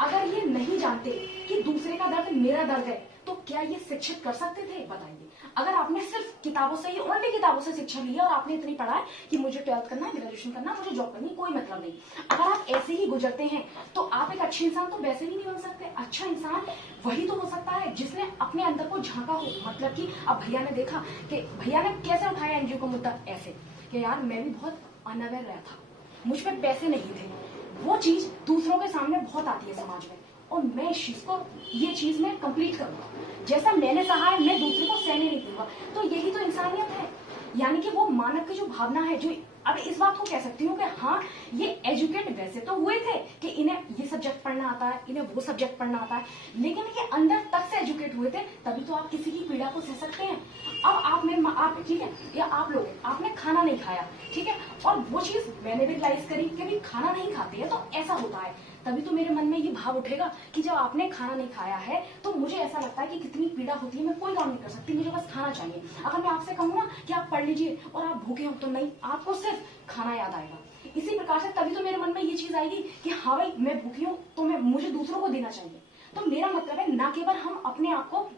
अगर ये नहीं जानते कि दूसरे का दर्द मेरा दर्द है, तो क्या ये शिक्षित कर सकते थे? बताइए। अगर आपने सिर्फ किताबों से ही, ओनली किताबों से शिक्षा ली है और आपने इतनी पढ़ा है कि मुझे 12th करना है, ग्रेजुएशन करना, मुझे जॉब करनी, कोई मतलब नहीं, अगर आप ऐसे ही गुजरते हैं तो आप एक अच्छे इंसान तो वैसे ही नहीं बन सकते। अच्छा इंसान वही तो हो सकता है जिसने अपने अंदर को झांका हो। मतलब कि अब भैया ने देखा कि भैया ने कैसे उठाया एनजीओ का मुद्दा, ऐसे कि यार मैं भी बहुत अनअवेयर रहा था, मुझ में पैसे नहीं थे। वो चीज दूसरों के सामने बहुत आती है समाज में, और मैं इस चीज को, ये चीज मैं कंप्लीट करूंगा। जैसा मैंने सहा है मैं दूसरे को सहने नहीं दूंगा। तो यही तो इंसानियत है, यानी कि वो मानव की जो भावना है, जो अब इस बात को कह सकती हूँ कि हाँ ये एजुकेट वैसे तो हुए थे कि इन्हें ये सब्जेक्ट पढ़ना आता है, इन्हें वो सब्जेक्ट पढ़ना आता है, लेकिन ये अंदर तक से एजुकेट हुए थे, तभी तो आप किसी की पीड़ा को सह सकते हैं। अब आप ठीक है, या आप लोग आपने खाना नहीं खाया, ठीक है, और वो चीज मैंने भी रियलाइज करी कि भी खाना नहीं खाते हैं तो ऐसा होता है, तभी तो मेरे मन में ये भाव उठेगा कि जब आपने खाना नहीं खाया है तो मुझे ऐसा लगता है कि कितनी पीड़ा होती है, मैं कोई काम नहीं कर सकती, मुझे बस खाना चाहिए। अगर मैं आपसे कहूँ ना कि आप पढ़ लीजिए और आप भूखे हो, तो नहीं, आपको सिर्फ खाना याद आएगा। इसी प्रकार से तभी तो मेरे मन में ये चीज आएगी कि हाँ भाई मैं भूखी हूँ तो मुझे दूसरों को देना चाहिए। तो मेरा मतलब है ना केवल हम अपने आप को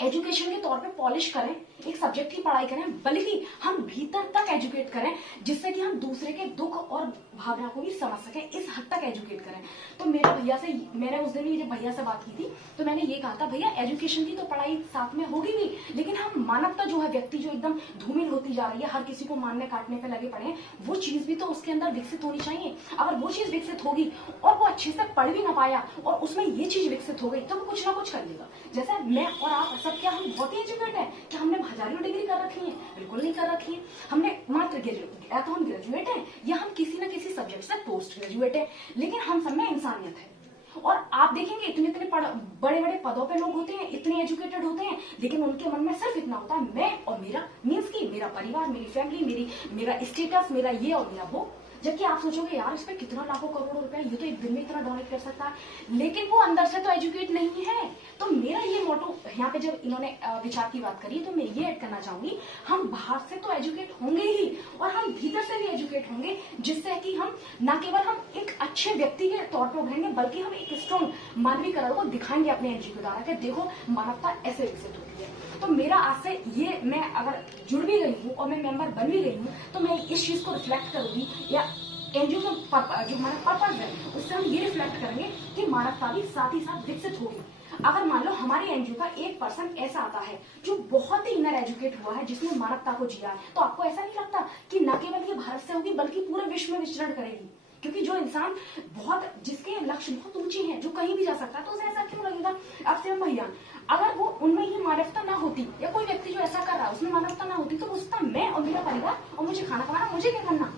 एजुकेशन के तौर पे पॉलिश करें, एक सब्जेक्ट की पढ़ाई करें, बल्कि हम भीतर तक एजुकेट करें, जिससे कि हम दूसरे के दुख और भावना को भी समझ सकें, इस हद तक एजुकेट करें। तो मेरा भैया से, मैंने उस दिन भी जब भैया से बात की थी तो मैंने ये कहा था, भैया एजुकेशन की तो पढ़ाई साथ में होगी भी, लेकिन हम मानवता जो है, व्यक्ति जो एकदम धूमिल होती जा रही है, हर किसी को मारने काटने पे लगे पड़े हैं, वो चीज भी तो उसके अंदर विकसित होनी चाहिए। अगर वो चीज विकसित होगी और वो अच्छे से पढ़ भी ना पाया और उसमें ये चीज विकसित हो गई, तो वो कुछ ना कुछ कर लेगा। जैसे मैं और आप सब, क्या हम बहुत ही एजुकेट है कि हमने हजारों डिग्री कर रखी है? बिल्कुल नहीं कर रखी है। हमने मात्र या तो हम ग्रेजुएट हैं या हम किसी न किसी सब्जेक्ट से पोस्ट ग्रेजुएट है, लेकिन हम सब में इंसानियत है। और आप देखेंगे इतने इतने बड़े बड़े पदों पे लोग होते हैं, इतने एजुकेटेड होते हैं, लेकिन उनके मन में सिर्फ इतना होता है, मैं और मेरा, मीन्स की मेरा परिवार, मेरी फैमिली, मेरा स्टेटस, मेरा ये और मेरा वो। जबकि आप सोचोगे यार इस पे कितना लाखों करोड़ों रुपए, ये तो एक दिन में इतना डोनेट कर सकता है, लेकिन वो अंदर से तो एजुकेट नहीं है। तो मेरा ये मोटो यहाँ पे, जब इन्होंने विचार की बात करी, तो मैं ये ऐड करना चाहूंगी, हम बाहर से तो एजुकेट होंगे ही और हम भीतर से भी एजुकेट होंगे, जिससे कि हम न केवल हम एक अच्छे व्यक्ति के तौर पर उभरेंगे, बल्कि हम एक स्ट्रॉन्ग मानवीकरण को दिखाएंगे अपने एनजीओ के द्वारा कि देखो मानवता ऐसे विकसित होती है। तो मेरा आज से ये, मैं अगर जुड़ भी गई हूँ और मैं मेंबर बन भी गई हूँ, तो मैं इस चीज को रिफ्लेक्ट करूंगी, या एनजीओ का जो हमारा पर्पज है उससे हम ये रिफ्लेक्ट करेंगे कि मानवता भी साथ ही साथ विकसित होगी। अगर मान लो हमारे एनजीओ का 1% ऐसा आता है जो बहुत ही इनर एजुकेट हुआ है, जिसने मानवता को जिया है, तो आपको ऐसा नहीं लगता कि न केवल ये भारत से होगी बल्कि पूरे विश्व में विचरण करेगी? क्योंकि जो इंसान बहुत, जिसके लक्ष्य बहुत ऊंचे हैं, जो कहीं भी जा सकता है, तो उसे ऐसा क्यों लगेगा? अब से भैया, अगर वो उनमें ये मानवता ना होती, या कोई व्यक्ति जो ऐसा कर रहा है उसमें मानवता ना होती, तो उसका मैं और मेरा परिवार और मुझे खाना कमाना, मुझे क्या करना?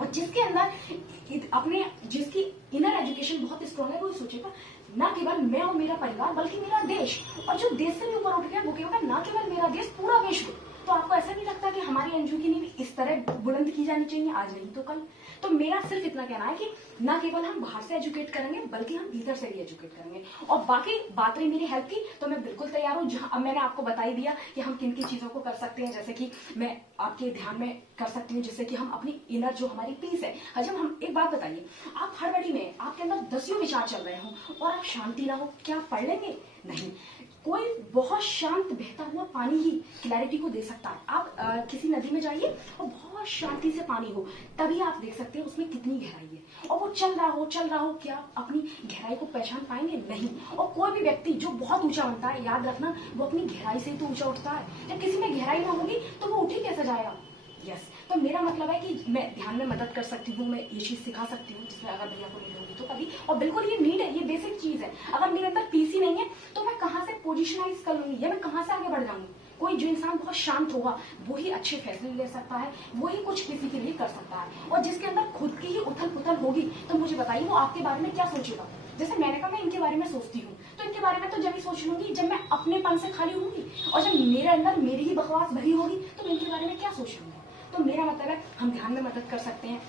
और जिसके अंदर अपने, जिसकी इनर एजुकेशन बहुत स्ट्रॉन्ग है, वो सोचेगा ना केवल मैं और मेरा परिवार बल्कि मेरा देश, और जो देश से भी ऊपर उठ गया वो कहेगा ना केवल मेरा देश, पूरा विश्व। तो आपको ऐसा नहीं लगता कि हमारी एनजीओ की नींव इस तरह बुलंद की जानी चाहिए, आज नहीं तो कल? तो मेरा सिर्फ इतना कहना है कि ना केवल हम बाहर से एजुकेट करेंगे बल्कि हम भीतर से भी एजुकेट करेंगे। और बाकी बात रही मेरी हेल्प की, तो मैं बिल्कुल तैयार हूँ। अब मैंने आपको बता ही दिया कि हम किन किन चीजों को कर सकते हैं, जैसे कि मैं आपके ध्यान में कर सकती हूँ, जिससे कि हम अपनी इनर जो हमारी पीस है, जब हम, एक बात बताइए, आप हड़बड़ी में आपके अंदर 10 विचार चल रहे हो और आप शांति रहो, क्या आप पढ़ लेंगे? नहीं। कोई बहुत शांत बहता हुआ पानी ही क्लैरिटी को दे सकता है। आप किसी नदी में जाइए और बहुत शांति से पानी हो, तभी आप देख सकते हैं उसमें कितनी गहराई है। और वो चल रहा हो, क्या आप अपनी गहराई को पहचान पाएंगे? नहीं। और कोई भी व्यक्ति जो बहुत ऊंचा बनता है, याद रखना, वो अपनी गहराई से ही तो ऊंचा उठता है। जब किसी में गहराई ना होगी तो वो उठ ही कैसे जाएगा? यस। तो मेरा मतलब है कि मैं ध्यान में मदद कर सकती हूँ, मैं ये चीज सिखा सकती हूँ, जिसमें अगर भैया को नीड होगी तो कभी। और बिल्कुल ये नीड है, ये बेसिक चीज है। अगर मेरे अंदर पीसी नहीं है तो मैं कहाँ से पोजिशनाइज कर लूंगी, या मैं कहाँ से आगे बढ़ जाऊंगी? कोई जो इंसान बहुत शांत होगा वो ही अच्छे फैसले ले सकता है, वो ही कुछ किसी के लिए कर सकता है। और जिसके अंदर खुद की ही उथल पुथल होगी, तो मुझे बताइए वो आपके बारे में क्या सोचेगा? जैसे मैंने कहा, मैं इनके बारे में सोचती हूँ, तो इनके बारे में तो जब ही सोच लूंगी जब मैं अपनेपन से खाली होंगी, और जब मेरे अंदर मेरी ही बकवास भरी होगी तो मैं इनके बारे में क्या सोच लूंगी? तो मेरा मतलब है हम ध्यान में मदद कर सकते हैं।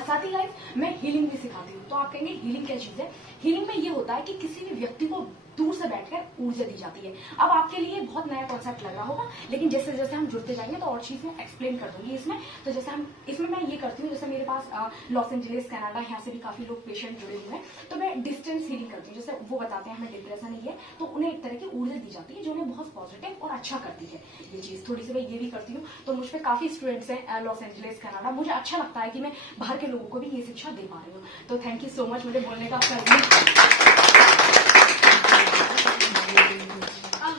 साथ ही गाइस मैं हीलिंग भी सिखाती हूँ। तो आप कहेंगे हीलिंग क्या चीज है? हीलिंग में ये होता है कि किसी भी व्यक्ति को दूर से बैठकर ऊर्जा दी जाती है। अब आपके लिए बहुत नया कॉन्सेप्ट लग रहा होगा, लेकिन जैसे जैसे हम जुड़ते जाएंगे तो और चीज में एक्सप्लेन कर दूंगी इसमें। तो जैसे हम इसमें मैं ये करती हूँ, जैसे मेरे पास लॉस एंजलिस कनाडा, यहाँ से भी काफी लोग पेशेंट जुड़े हुए हैं, तो मैं डिस्टेंस हीलिंग करती हूँ। जैसे वो बताते हैं हमें डिप्रेशन है, तो उन्हें एक तरह की ऊर्जा दी जाती है जो उन्हें बहुत पॉजिटिव और अच्छा करती है। ये चीज थोड़ी सी मैं ये भी करती हूँ। तो मुझ पर काफी स्टूडेंट्स हैं लॉस एंजलिस कनाडा। मुझे अच्छा लगता है कि मैं बाहर के लोगों को भी ये शिक्षा दे पा रही हूँ। तो थैंक यू सो मच मुझे बोलने का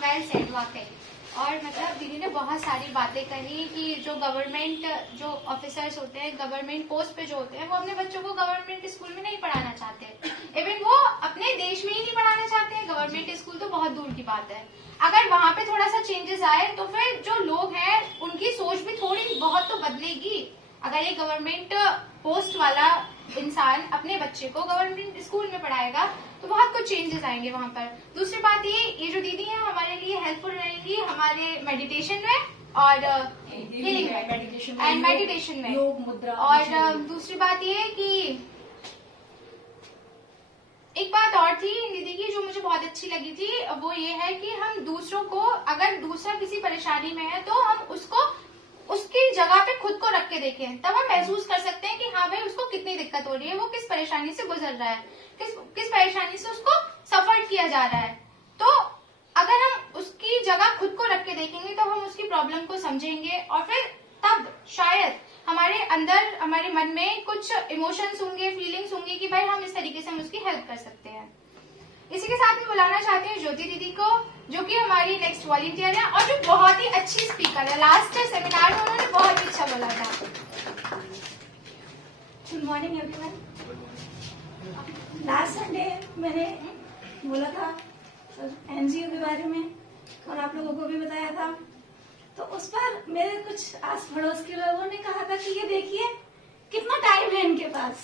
वेल सेड, वाकई और मतलब दीदी ने बहुत सारी बातें कही कि जो गवर्नमेंट जो ऑफिसर्स होते हैं, गवर्नमेंट पोस्ट पे जो होते हैं, वो अपने बच्चों को गवर्नमेंट स्कूल में नहीं पढ़ाना चाहते। इवन वो अपने देश में ही नहीं पढ़ाना चाहते हैं, गवर्नमेंट स्कूल तो बहुत दूर की बात है। अगर वहां पे थोड़ा सा चेंजेस आए तो फिर जो लोग हैं उनकी सोच भी थोड़ी बहुत तो बदलेगी। अगर ये गवर्नमेंट पोस्ट वाला इंसान अपने बच्चे को गवर्नमेंट स्कूल में पढ़ाएगा तो बहुत कुछ चेंजेस आएंगे वहां पर। दूसरी बात ये जो दीदी है हमारे लिए हेल्पफुल रहेंगी हमारे मेडिटेशन में और हीलिंग में एंड मेडिटेशन में, योग मुद्रा। और दूसरी बात ये कि एक बात और थी दीदी की जो मुझे बहुत अच्छी लगी थी, वो ये है कि हम दूसरों को, अगर दूसरा किसी परेशानी में है तो हम उसको उसकी जगह पे खुद को रख के देखें, तब हम महसूस कर सकते हैं कि हाँ भाई उसको कितनी दिक्कत हो रही है, वो किस परेशानी से गुजर रहा है, किस परेशानी से उसको सफर किया जा रहा है। तो अगर हम उसकी जगह खुद को रख के देखेंगे तो हम उसकी प्रॉब्लम को समझेंगे और फिर तब शायद हमारे अंदर, हमारे मन में कुछ इमोशंस होंगे, फीलिंग्स होंगी कि भाई हम इस तरीके से हम उसकी हेल्प कर सकते हैं। इसी के साथ में बुलाना चाहते हैं ज्योति दीदी को, जो कि हमारी नेक्स्ट वॉलंटियर है और जो बहुत ही अच्छी स्पीकर है। लास्ट सेमिनार में उन्होंने बहुत ही अच्छा बोला था। Good morning everyone. Last Sunday मैंने बोला था एनजीओ के बारे में और आप लोगों को भी बताया था, तो उस पर मेरे कुछ आस पड़ोस के लोगों ने कहा था कि ये देखिए कितना टाइम है इनके पास।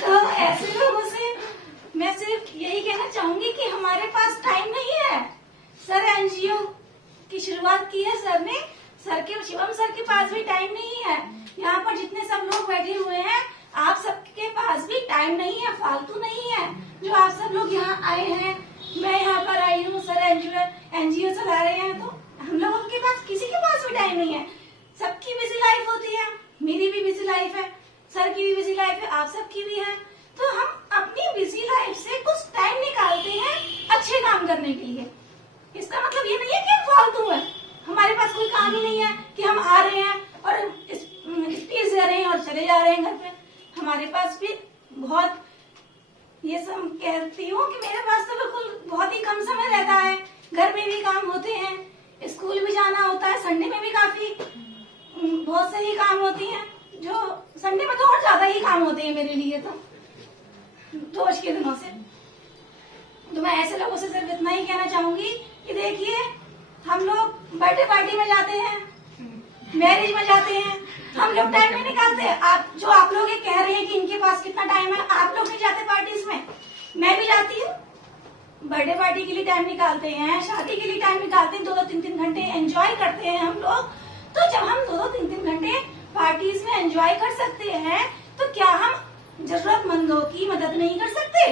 तो ऐसे लोगों से मैं सिर्फ यही कहना चाहूंगी कि हमारे पास टाइम नहीं है। सर एनजीओ की शुरुआत की है सर ने, शिवम सर के पास भी टाइम नहीं है। यहाँ पर जितने सब लोग बैठे हुए हैं आप सबके पास भी टाइम नहीं है, फालतू नहीं है जो आप सब लोग यहाँ आए हैं। मैं यहाँ पर आई हूँ, सर एनजीओ चला रहे हैं, तो हम लोगों के पास किसी के पास भी टाइम नहीं है। सबकी बिजी लाइफ होती है, मेरी भी बिजी लाइफ है, सर की भी बिजी लाइफ है, आप सबकी भी है। तो हम अपनी बिजी लाइफ से कुछ टाइम निकालते हैं अच्छे काम करने के लिए। इसका मतलब ये नहीं है कि हम फालतू हैं, हमारे पास कोई काम ही नहीं है कि हम आ रहे हैं और स्पीच दे रहे हैं और चले जा रहे हैं घर पे। हमारे पास भी बहुत, ये सब कहती हूँ कि मेरे पास तो बिल्कुल बहुत ही कम समय रहता है। घर में भी काम होते हैं, स्कूल भी जाना होता है, संडे में भी काफी बहुत से ही काम होती हैं, जो संडे में तो और ज्यादा ही काम होते हैं मेरे लिए तो रोज के दिनों से। तो मैं ऐसे लोगों से सिर्फ इतना ही कहना चाहूंगी कि देखिए हम लोग बर्थडे पार्टी में जाते हैं, मैरिज में जाते हैं, हम लोग टाइम नहीं निकालते। आप लोग ये कह रहे हैं कि इनके पास कितना टाइम है, आप लोग नहीं जाते पार्टीज में, मैं भी जाती हूँ। बर्थडे पार्टी के लिए टाइम निकालते हैं, शादी के लिए टाइम निकालते हैं, 2-3 घंटे एंजॉय करते हैं हम लोग। तो जब हम 2-3 घंटे पार्टीज में एंजॉय कर सकते हैं तो क्या हम जरूरतमंदों की मदद नहीं कर सकते?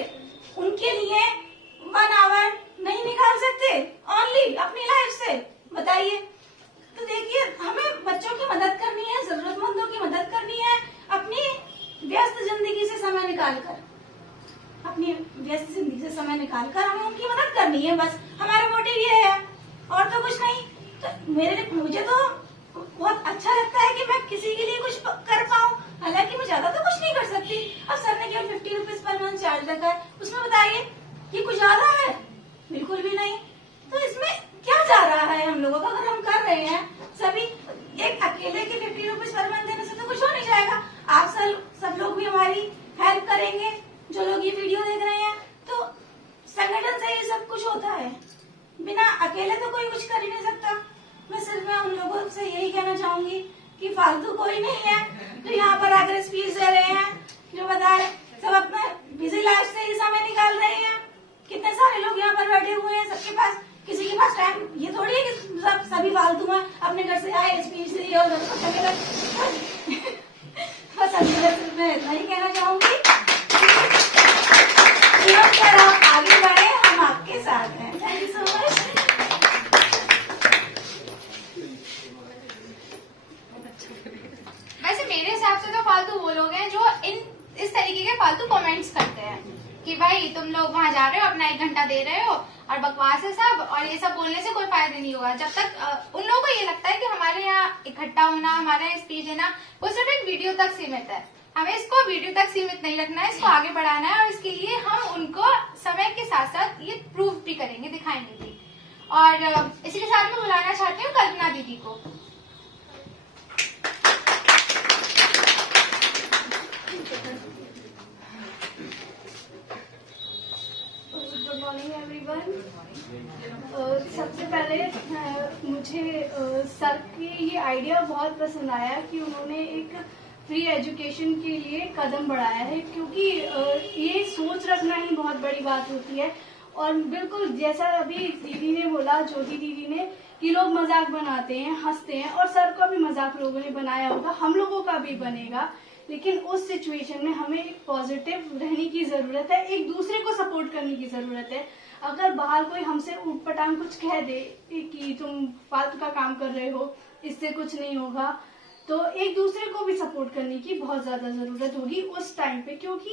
उनके लिए 1 आवर नहीं निकाल सकते ओनली अपनी लाइफ से? बताइए। तो देखिए हमें बच्चों की मदद करनी है, जरूरतमंदों की मदद करनी है, अपनी व्यस्त जिंदगी से समय निकालकर, अपनी व्यस्त जिंदगी से समय निकालकर हमें उनकी मदद करनी है। बस हमारा मोटिव ये है और तो कुछ नहीं। तो मुझे तो बहुत अच्छा लगता है कि मैं किसी के लिए कुछ कर पाऊँ, हालांकि मैं ज्यादा तो कुछ नहीं कर सकती। अब सर ने केवल 50 रुपीज पर मंथ चार्ज रखा है, उसमें बताइए ये कुछ ज्यादा है? बिल्कुल भी नहीं। तो इसमें क्या जा रहा है हम लोगों का? अगर हम कर रहे हैं सभी, एक अकेले के 50 रुपीज पर मंथ देने से तो कुछ हो नहीं जाएगा। आप सब लोग भी हमारी हेल्प करेंगे, जो लोग ये वीडियो देख रहे हैं। तो संगठन से ये सब कुछ होता है, बिना अकेले तो कोई कुछ कर ही नहीं सकता। मैं उन लोगों से यही कहना चाहूंगी कि फालतू कोई नहीं है जो यहाँ पर आकर स्पीच दे रहे हैं, जो बताए सब अपना बिजी लाइफ से ही समय निकाल रहे हैं। कितने सारे लोग यहाँ पर बैठे हुए हैं, सबके पास, किसी के पास टाइम ये थोड़ी है कि सभी फालतू हैं, अपने घर से आए स्पीच दी और घर को चले गए। बस अभी मैं इतना ही कहना चाहूंगी, आप आगे बढ़े, हम आपके साथ हैं। Thank you so much. वैसे मेरे हिसाब से तो फालतू वो लोग हैं जो इस तरीके के फालतू कमेंट्स करते हैं कि भाई तुम लोग वहां जा रहे हो, अपना 1 घंटा दे रहे हो और बकवास है सब, और ये सब बोलने से कोई फायदा नहीं होगा। जब तक उन लोगों को ये लगता है कि हमारे यहाँ इकट्ठा होना, हमारे यहाँ स्पीच देना, वो सिर्फ एक वीडियो तक सीमित है। हमें इसको वीडियो तक सीमित नहीं रखना है, इसको आगे बढ़ाना है, और इसके लिए हम उनको समय के साथ साथ ये प्रूव भी करेंगे, दिखाएंगे भी। और इसी के साथ मैं बुलाना चाहती हूँ कल्पना दीदी को। Good morning everyone. सबसे पहले मुझे सर की ये आइडिया बहुत पसंद आया कि उन्होंने एक फ्री एजुकेशन के लिए कदम बढ़ाया है, क्योंकि ये सोच रखना ही बहुत बड़ी बात होती है। और बिल्कुल जैसा अभी दीदी ने बोला, ज्योति दीदी ने, कि लोग मजाक बनाते हैं, हंसते हैं, और सर का भी मजाक लोगों ने बनाया होगा, हम लोगों का भी बनेगा। लेकिन उस सिचुएशन में हमें एक पॉजिटिव रहने की जरूरत है, एक दूसरे को सपोर्ट करने की जरूरत है। अगर बाहर कोई हमसे ऊटपटांग कुछ कह दे कि तुम फालतू का काम कर रहे हो, इससे कुछ नहीं होगा, तो एक दूसरे को भी सपोर्ट करने की बहुत ज्यादा जरूरत होगी उस टाइम पे, क्योंकि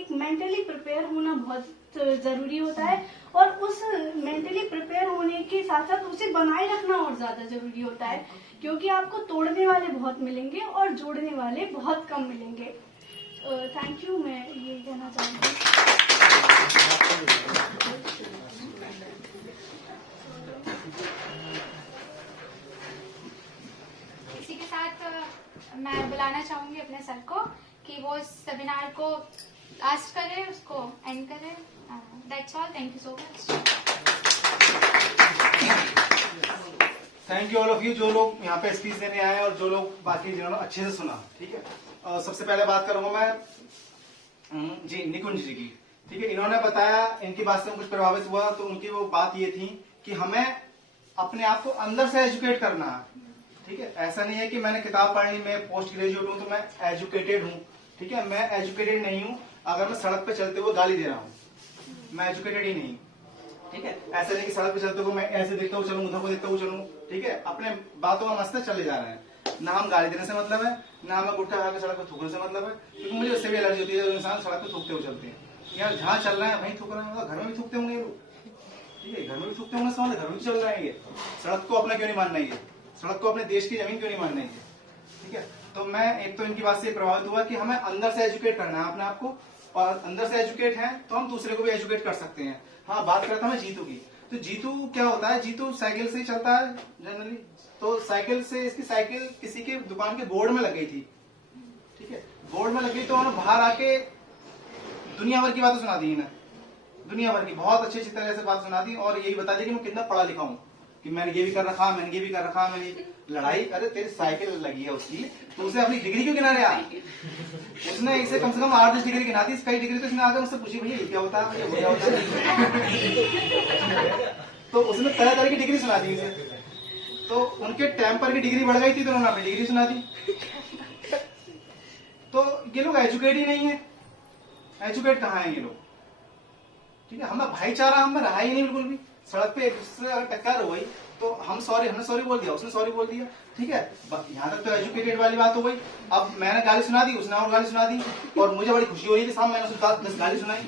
एक मेंटली प्रिपेयर होना बहुत जरूरी होता है। और उस मेंटली प्रिपेयर होने के साथ साथ उसे बनाए रखना और ज्यादा जरूरी होता है, क्योंकि आपको तोड़ने वाले बहुत मिलेंगे और जोड़ने वाले बहुत कम मिलेंगे। थैंक यू, मैं ये कहना चाहूंगी। इसी के साथ मैं बुलाना चाहूंगी अपने सर को कि वो इस सेमिनार को लास्ट करे, उसको एंड करे। That's all, thank you so much. Thank you all of you, जो लोग यहाँ पे स्पीच देने आए और जो लोग बाकी जिन्होंने अच्छे से सुना। ठीक है, सबसे पहले बात करूंगा मैं जी निकुंज जी की। ठीक है, इन्होंने बताया, इनकी बात से हम कुछ प्रभावित हुआ, तो उनकी वो बात ये थी कि हमें अपने आप को अंदर से एजुकेट करना है। ठीक है, ऐसा नहीं है कि मैंने किताब पढ़ ली, मैं पोस्ट ग्रेजुएट हूं तो मैं एजुकेटेड हूं। ठीक है, मैं एजुकेटेड नहीं हूं अगर मैं सड़क पे चलते हुए गाली दे रहा हूं, मैं एजुकेटेड ही नहीं। ठीक है, ऐसा नहीं कि सड़क पे चलते हुए मैं ऐसे देखता हुआ चलूं, उधर को देखता हुआ चलूं। ठीक है, अपने बातों में मस्त चले जा रहे हैं। ना हम गाली देने से मतलब है, ना हमें गुट्ठा खा के सड़क पे थूकने से मतलब है, क्योंकि मुझे उससे भी एलर्जी होती है जब इंसान सड़क पे थूकते हुए चलते हैं। यार जहाँ चल रहे हैं वहीं थूक रहे हैं, घर में भी थूकते होंगे लोग। ठीक है, घर में भी थूकते होंगे, समझ घर में भी चल रहे हैं ये। सड़क को अपना क्यों नहीं मानना है, सड़क को अपने देश की जमीन क्यों नहीं मानना है। ठीक है, तो मैं एक तो इनकी बात से प्रभावित हुआ कि हमें अंदर से एजुकेट करना है अपने आप को, और अंदर से एजुकेट है तो हम दूसरे को भी एजुकेट कर सकते हैं। हाँ, बात करता मैं जीतू की, तो जीतू क्या होता है, जीतू साइकिल से ही चलता है जनरली। तो साइकिल से, इसकी साइकिल किसी के दुकान के बोर्ड में लग गई थी। ठीक है, बोर्ड में लग गई तो उन्होंने बाहर आके दुनिया भर की बातें सुना दी इन्हें, दुनिया भर की बहुत अच्छी तरह से बात सुना दी, और यही बता दी कि मैं कितना पढ़ा लिखा हूँ, कि मैंने ये भी कर रखा, मैंने ये भी कर रखा, मैंने लड़ाई। अरे तेरी साइकिल लगी है उसकी, तो उसे अपनी डिग्री क्यों गिना रहा? उसने इसे कम से कम 8-10 डिग्री गिना दी, कई डिग्री तो उसने आकर मुझसे पूछी, भैया ये क्या होता है, ये क्या होता है। तो उसने तरह तरह की डिग्री सुना दी उसे, तो उनके टेम्पर की डिग्री बढ़ गई थी तो उन्होंने अपनी डिग्री सुना दी। तो ये लोग एजुकेट ही नहीं है, एजुकेट कहाँ है ये लोग। ठीक है, हमें भाईचारा हमें रहा ही नहीं बिल्कुल भी। सड़क पे एक दूसरे अगर टक्कर हो गई तो हमने सॉरी बोल दिया, उसने सॉरी बोल दिया। ठीक है, यहाँ तक तो एजुकेटेड वाली बात हो गई। अब मैंने गाली सुना दी, उसने और गाली सुना दी, और मुझे बड़ी खुशी हो रही थी साहब, मैंने उसको 10 गाली सुनाई।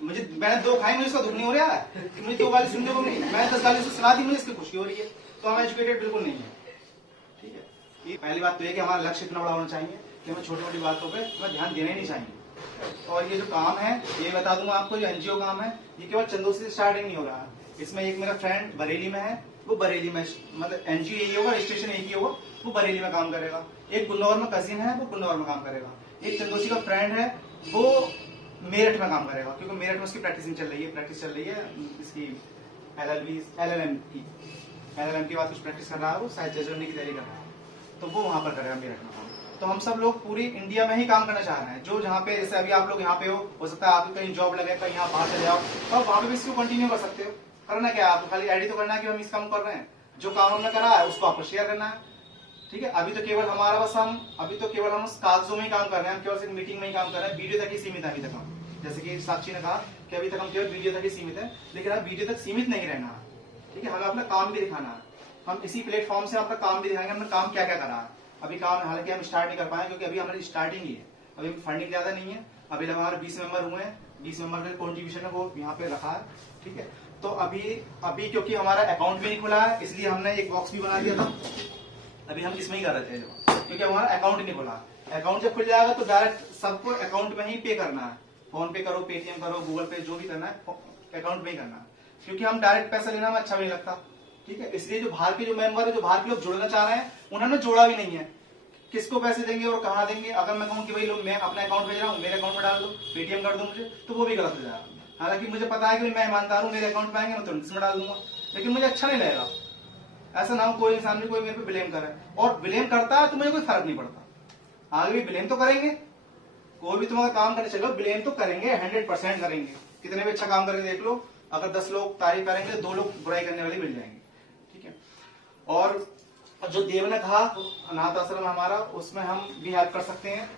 मैंने 2 खाई, मुझे इसका दुख नहीं हो रहा है कि मुझे 2 गाली सुनने को मिली, मैंने 10 गाली उसको सुना दी, मुझे इसकी खुशी हो रही है। तो हम एजुकेटेड बिल्कुल नहीं है। ठीक है, ये पहली बात तो है कि हमारा लक्ष्य इतना बड़ा होना चाहिए कि हमें छोटी छोटी बातों पर हमें ध्यान देना ही नहीं चाहिए। और ये जो काम है, ये बता दूंगा आपको, जो एनजीओ काम है, ये केवल चंदोसी से स्टार्टिंग नहीं हो रहा है। इसमें एक मेरा फ्रेंड बरेली में है, वो बरेली में, मतलब एनजीओ यही होगा, रजिस्ट्रेशन एक ही होगा, वो बरेली में काम करेगा। एक गुन्नौर में कजिन है, वो गुन्नौर में काम करेगा। एक चंदोसी का फ्रेंड है, वो मेरठ में काम करेगा, क्योंकि मेरठ में उसकी प्रैक्टिस चल रही है इसकी LLM की बात कुछ प्रैक्टिस कर रहा है, वो शायद जज बनने की तैयारी कर रहा है, तो वो वहां पर करेगा मेरठ में काम। तो हम सब लोग पूरी इंडिया में ही काम करना चाह रहे हैं। जो जहाँ पे, जैसे अभी आप लोग यहाँ पे हो सकता है आपको कहीं जॉब लगे, कहीं यहाँ बाहर चले जाओ, तो आप वहाँ पे भी इसको कंटिन्यू कर सकते हो। करना क्या है, आपको खाली आईडी तो करना है कि हम इस काम कर रहे हैं, जो काम हमने करा है उसको आपको शेयर करना है। ठीक है, अभी तो केवल हम कागजों में ही काम कर रहे हैं, हम केवल सिर्फ मीटिंग में ही काम कर रहे हैं, वीडियो तक ही सीमित है अभी तक हम। जैसे कि साक्षी ने कहा कि अभी तक हम केवल वीडियो तक ही सीमित है, लेकिन अब वीडियो तक सीमित नहीं रहना है। ठीक है, हमें अपना काम भी दिखाना है, हम इसी प्लेटफॉर्म से अपना काम भी दिखाएंगे, हमने काम क्या क्या करा है। अभी काम हालांकि हम स्टार्ट नहीं कर पाए, क्योंकि अभी हमारी स्टार्टिंग ही है, अभी फंडिंग ज्यादा नहीं है। अभी लगभग हमारे 20 मेंबर हुए हैं, 20 मेंबर का कॉन्ट्रीब्यूशन है वो यहाँ पे रखा है। ठीक है, तो अभी क्योंकि हमारा अकाउंट भी नहीं खुला है, इसलिए हमने एक बॉक्स भी बना दिया था, अभी हम इसमें ही कर रहे थे, क्योंकि हमारा अकाउंट नहीं खुला। अकाउंट जब खुल जाएगा तो डायरेक्ट सबको अकाउंट में ही पे करना है, फोन पे करो, पेटीएम करो, गूगल पे, जो भी करना है अकाउंट में ही करना है। क्योंकि हम डायरेक्ट पैसा लेना हमें अच्छा भी नहीं लगता, ठीक है। इसलिए जो बाहर के जो मेंबर है, जो बाहर के लोग जुड़ना चाह रहे हैं, उन्होंने जोड़ा भी नहीं है। किसको पैसे देंगे और कहाँ देंगे? अगर मैं कहूँ कि भाई लोग मैं अपना अकाउंट भेज रहा हूँ, मेरे अकाउंट में डाल दो, पेटीएम कर दो मुझे, तो वो भी गलत हो जाएगा। हालांकि मुझे पता है कि मैं ईमानदार हूँ, मेरे अकाउंट में आएंगे मैं तुरंत इसमें डाल दूंगा, लेकिन मुझे अच्छा नहीं लगेगा। ऐसा ना हो कोई इंसान भी कोई मेरे पे ब्लेम करे, और ब्लेम करता है तो मुझे कोई फर्क नहीं पड़ता। आगे भी ब्लेम तो करेंगे, कोई भी तुम्हारा काम करने चलो ब्लेम तो करेंगे, 100% करेंगे। कितने भी अच्छा काम करके देख लो, अगर 10 लोग तारीफ करेंगे, 2 लोग बुराई करने वाले मिल जाएंगे, ठीक है। और जो देव ने कहा अनाथ आश्रम हमारा, उसमें हम भी हेल्प कर सकते हैं,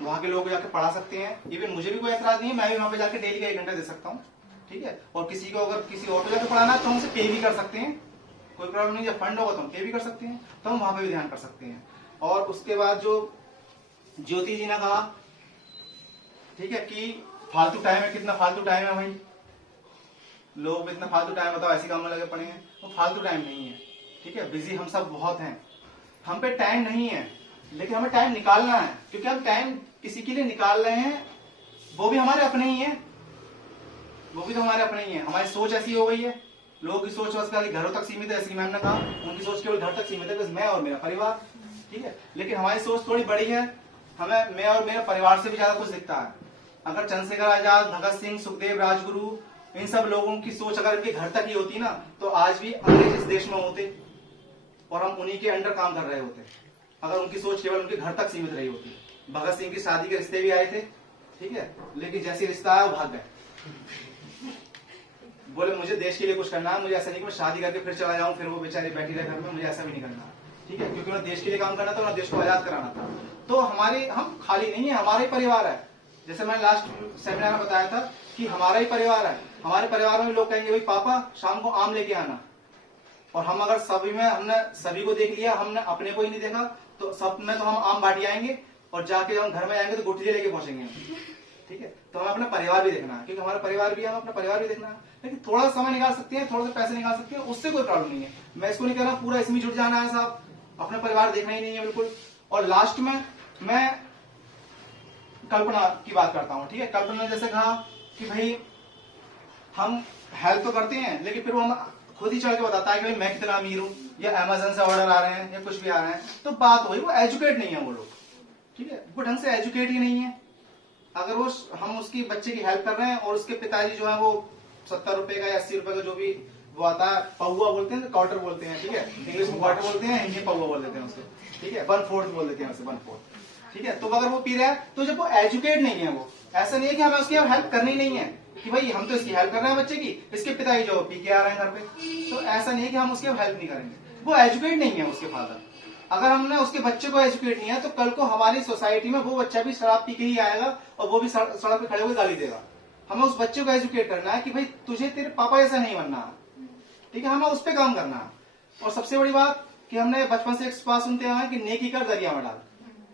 वहां के लोग को जाके पढ़ा सकते हैं। इवन मुझे भी कोई एतराज नहीं है, मैं भी वहां पे जाके डेली का 1 घंटा दे सकता हूँ, ठीक है। और किसी को अगर किसी और को जाके पढ़ाना है तो हम उसे पे भी कर सकते हैं, कोई प्रॉब्लम नहीं। जब फंड होगा तो हम पे भी कर सकते हैं, तो हम वहां पे भी ध्यान कर सकते हैं। और उसके बाद जो ज्योति जी ने कहा, ठीक है, कि फालतू टाइम है, कितना फालतू टाइम है भाई, लोग इतना फालतू टाइम बताओ ऐसे काम में लगे पड़े हैं। वो फालतू टाइम नहीं है, ठीक है। बिजी हम सब बहुत हैं, हम पे टाइम नहीं है, लेकिन हमें टाइम निकालना है। क्योंकि हम टाइम किसी के लिए निकाल रहे हैं, वो भी हमारे अपने ही है, वो भी तो हमारे अपने ही है। हमारी सोच ऐसी हो गई है, लोगों की सोच बस खाली घरों तक सीमित है, ऐसी मैम ने कहा, उनकी सोच केवल घर तक सीमित है, बस मैं और मेरा परिवार, ठीक है। लेकिन हमारी सोच थोड़ी बड़ी है, हमें मैं और मेरे परिवार से भी ज्यादा कुछ दिखता है। अगर चंद्रशेखर आजाद, भगत सिंह, सुखदेव, राजगुरु, इन सब लोगों की सोच अगर इनके घर तक ही होती ना, तो आज भी अंग्रेज इस देश में होते और हम उन्हीं के अंडर काम कर रहे होते, अगर उनकी सोच केवल उनके घर तक सीमित रही होती। भगत सिंह की शादी के रिश्ते भी आए थे, ठीक है, लेकिन जैसे रिश्ता आया वो भाग गए, बोले मुझे देश के लिए कुछ करना है, मुझे ऐसा नहीं कि मैं शादी करके फिर चला जाऊं, फिर वो बेचारी बैठी रहे घर में, मुझे ऐसा भी नहीं करना, ठीक है। क्योंकि उन्हें देश के लिए काम करना था, उन्हें देश को आजाद कराना था। तो हम खाली नहीं है, हमारा ही परिवार है। जैसे मैंने लास्ट सेमिनार में बताया था कि हमारा ही परिवार है। हमारे परिवार में भी लोग कहेंगे भाई पापा शाम को आम लेके आना, और हम अगर सभी में हमने सभी को देख लिया, हमने अपने को ही नहीं देखा, तो सब में तो हम आम बांटी आएंगे, और जाके जब हम घर में आएंगे तो गुठली लेके पहुंचेंगे, ठीक है। तो हमें अपना परिवार भी देखना है, क्योंकि हमारा परिवार भी है, हमें अपना परिवार भी देखना है। लेकिन थोड़ा सा समय निकाल सकते हैं, थोड़ा सा पैसे निकाल सकते हैं, उससे कोई प्रॉब्लम नहीं है। मैं इसको नहीं कह रहा पूरा इसमें जुट जाना है साहब, अपना परिवार देखना ही नहीं है बिल्कुल। और लास्ट में मैं कल्पना की बात करता हूँ, ठीक है। कल्पना ने जैसे कहा कि भाई हम हेल्प तो करते हैं, लेकिन फिर वो हम खुद ही चढ़ के बताता है कि भाई मैं कितना अमीर हूँ, या अमेजन से ऑर्डर आ रहे हैं, या कुछ भी आ रहे हैं। तो बात वही, वो एजुकेट नहीं है वो लोग, ठीक है, वो ढंग से एजुकेट ही नहीं है। अगर वो हम उसकी बच्चे की हेल्प कर रहे हैं और उसके पिताजी जो है वो 70 रुपए का या 80 रुपए का जो भी वो आता है, पौवा बोलते हैं, क्वार्टर बोलते हैं, ठीक है, इंग्लिश में क्वार्टर बोलते हैं, हिंदी पौवा बोल देते हैं उसको, ठीक है, 1/4 बोल देते हैं उसे, 1/4, ठीक है। तो अगर वो पी रहा है, तो जब वो एजुकेट नहीं है, वो ऐसा नहीं है कि हमें उसकी हेल्प करनी नहीं है, कि भाई हम तो इसकी हेल्प कर रहे हैं बच्चे की, इसके पिताजी जो पी के आ रहे हैं घर पे, तो ऐसा नहीं है कि हम उसकी हेल्प नहीं करेंगे। वो एजुकेट नहीं है उसके फादर। अगर हमने उसके बच्चे को एजुकेट नहीं है, तो कल को हमारी सोसाइटी में वो बच्चा भी शराब पी के ही आएगा, और वो भी सड़क पे खड़े हुए गाली देगा। हमें उस बच्चे को एजुकेट करना है कि भाई तुझे तेरे पापा ऐसा नहीं बनना, ठीक है, हमें उस पर काम करना है। और सबसे बड़ी बात कि हमने बचपन से एक बात सुनते हैं कि नेकी कर दरिया में डाल,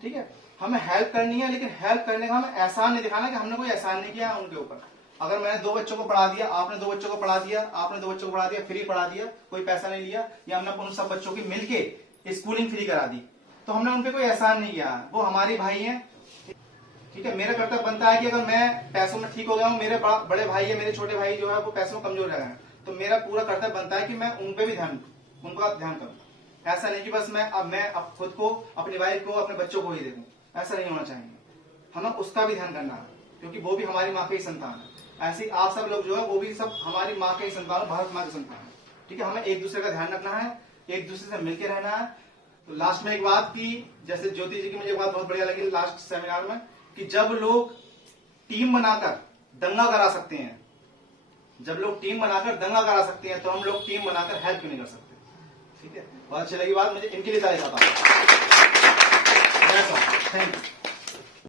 ठीक है। हमें हेल्प करनी है, लेकिन हेल्प करने का हमें एहसान नहीं दिखाना कि हमने कोई एहसान नहीं किया है उनके ऊपर। अगर मैंने 2 बच्चों को पढ़ा दिया, आपने 2 बच्चों को पढ़ा दिया, आपने 2 बच्चों को पढ़ा दिया, फ्री पढ़ा दिया, कोई पैसा नहीं लिया, या हमने उन सब बच्चों की मिलके स्कूलिंग फ्री करा दी, तो हमने उनपे कोई एहसान नहीं किया। वो हमारे भाई हैं, ठीक है। मेरा कर्तव्य बनता है कि अगर मैं पैसों में ठीक हो गया हूँ, मेरे बड़े भाई है, मेरे छोटे भाई जो है वो पैसों में कमजोर रह गए हैं, तो मेरा पूरा कर्तव्य बनता है कि मैं उनपे भी उनका ध्यान करूँ। ऐसा नहीं कि बस मैं अब खुद को, अपनी वाइफ को, अपने बच्चों को ही देखूं, ऐसा नहीं होना चाहिए। हमें उसका भी ध्यान करना है, क्योंकि वो भी हमारी माँ के ही संतान है। ऐसे आप सब लोग जो है वो भी सब हमारी माँ के ही संतान है, भारत माँ के संतान है, ठीक है। हमें एक दूसरे का ध्यान रखना है, एक दूसरे से मिलकर रहना है। तो लास्ट में एक बात की, जैसे ज्योति जी की मुझे एक बात बहुत बढ़िया लगी लास्ट सेमिनार में, कि जब लोग टीम बनाकर दंगा करा सकते हैं, जब लोग टीम बनाकर दंगा करा सकते हैं, तो हम लोग टीम बनाकर हेल्प क्यों नहीं कर सकते, ठीक है। बहुत अच्छी लगी बात, मुझे इनके लिए तारीफ आता है। Thank you.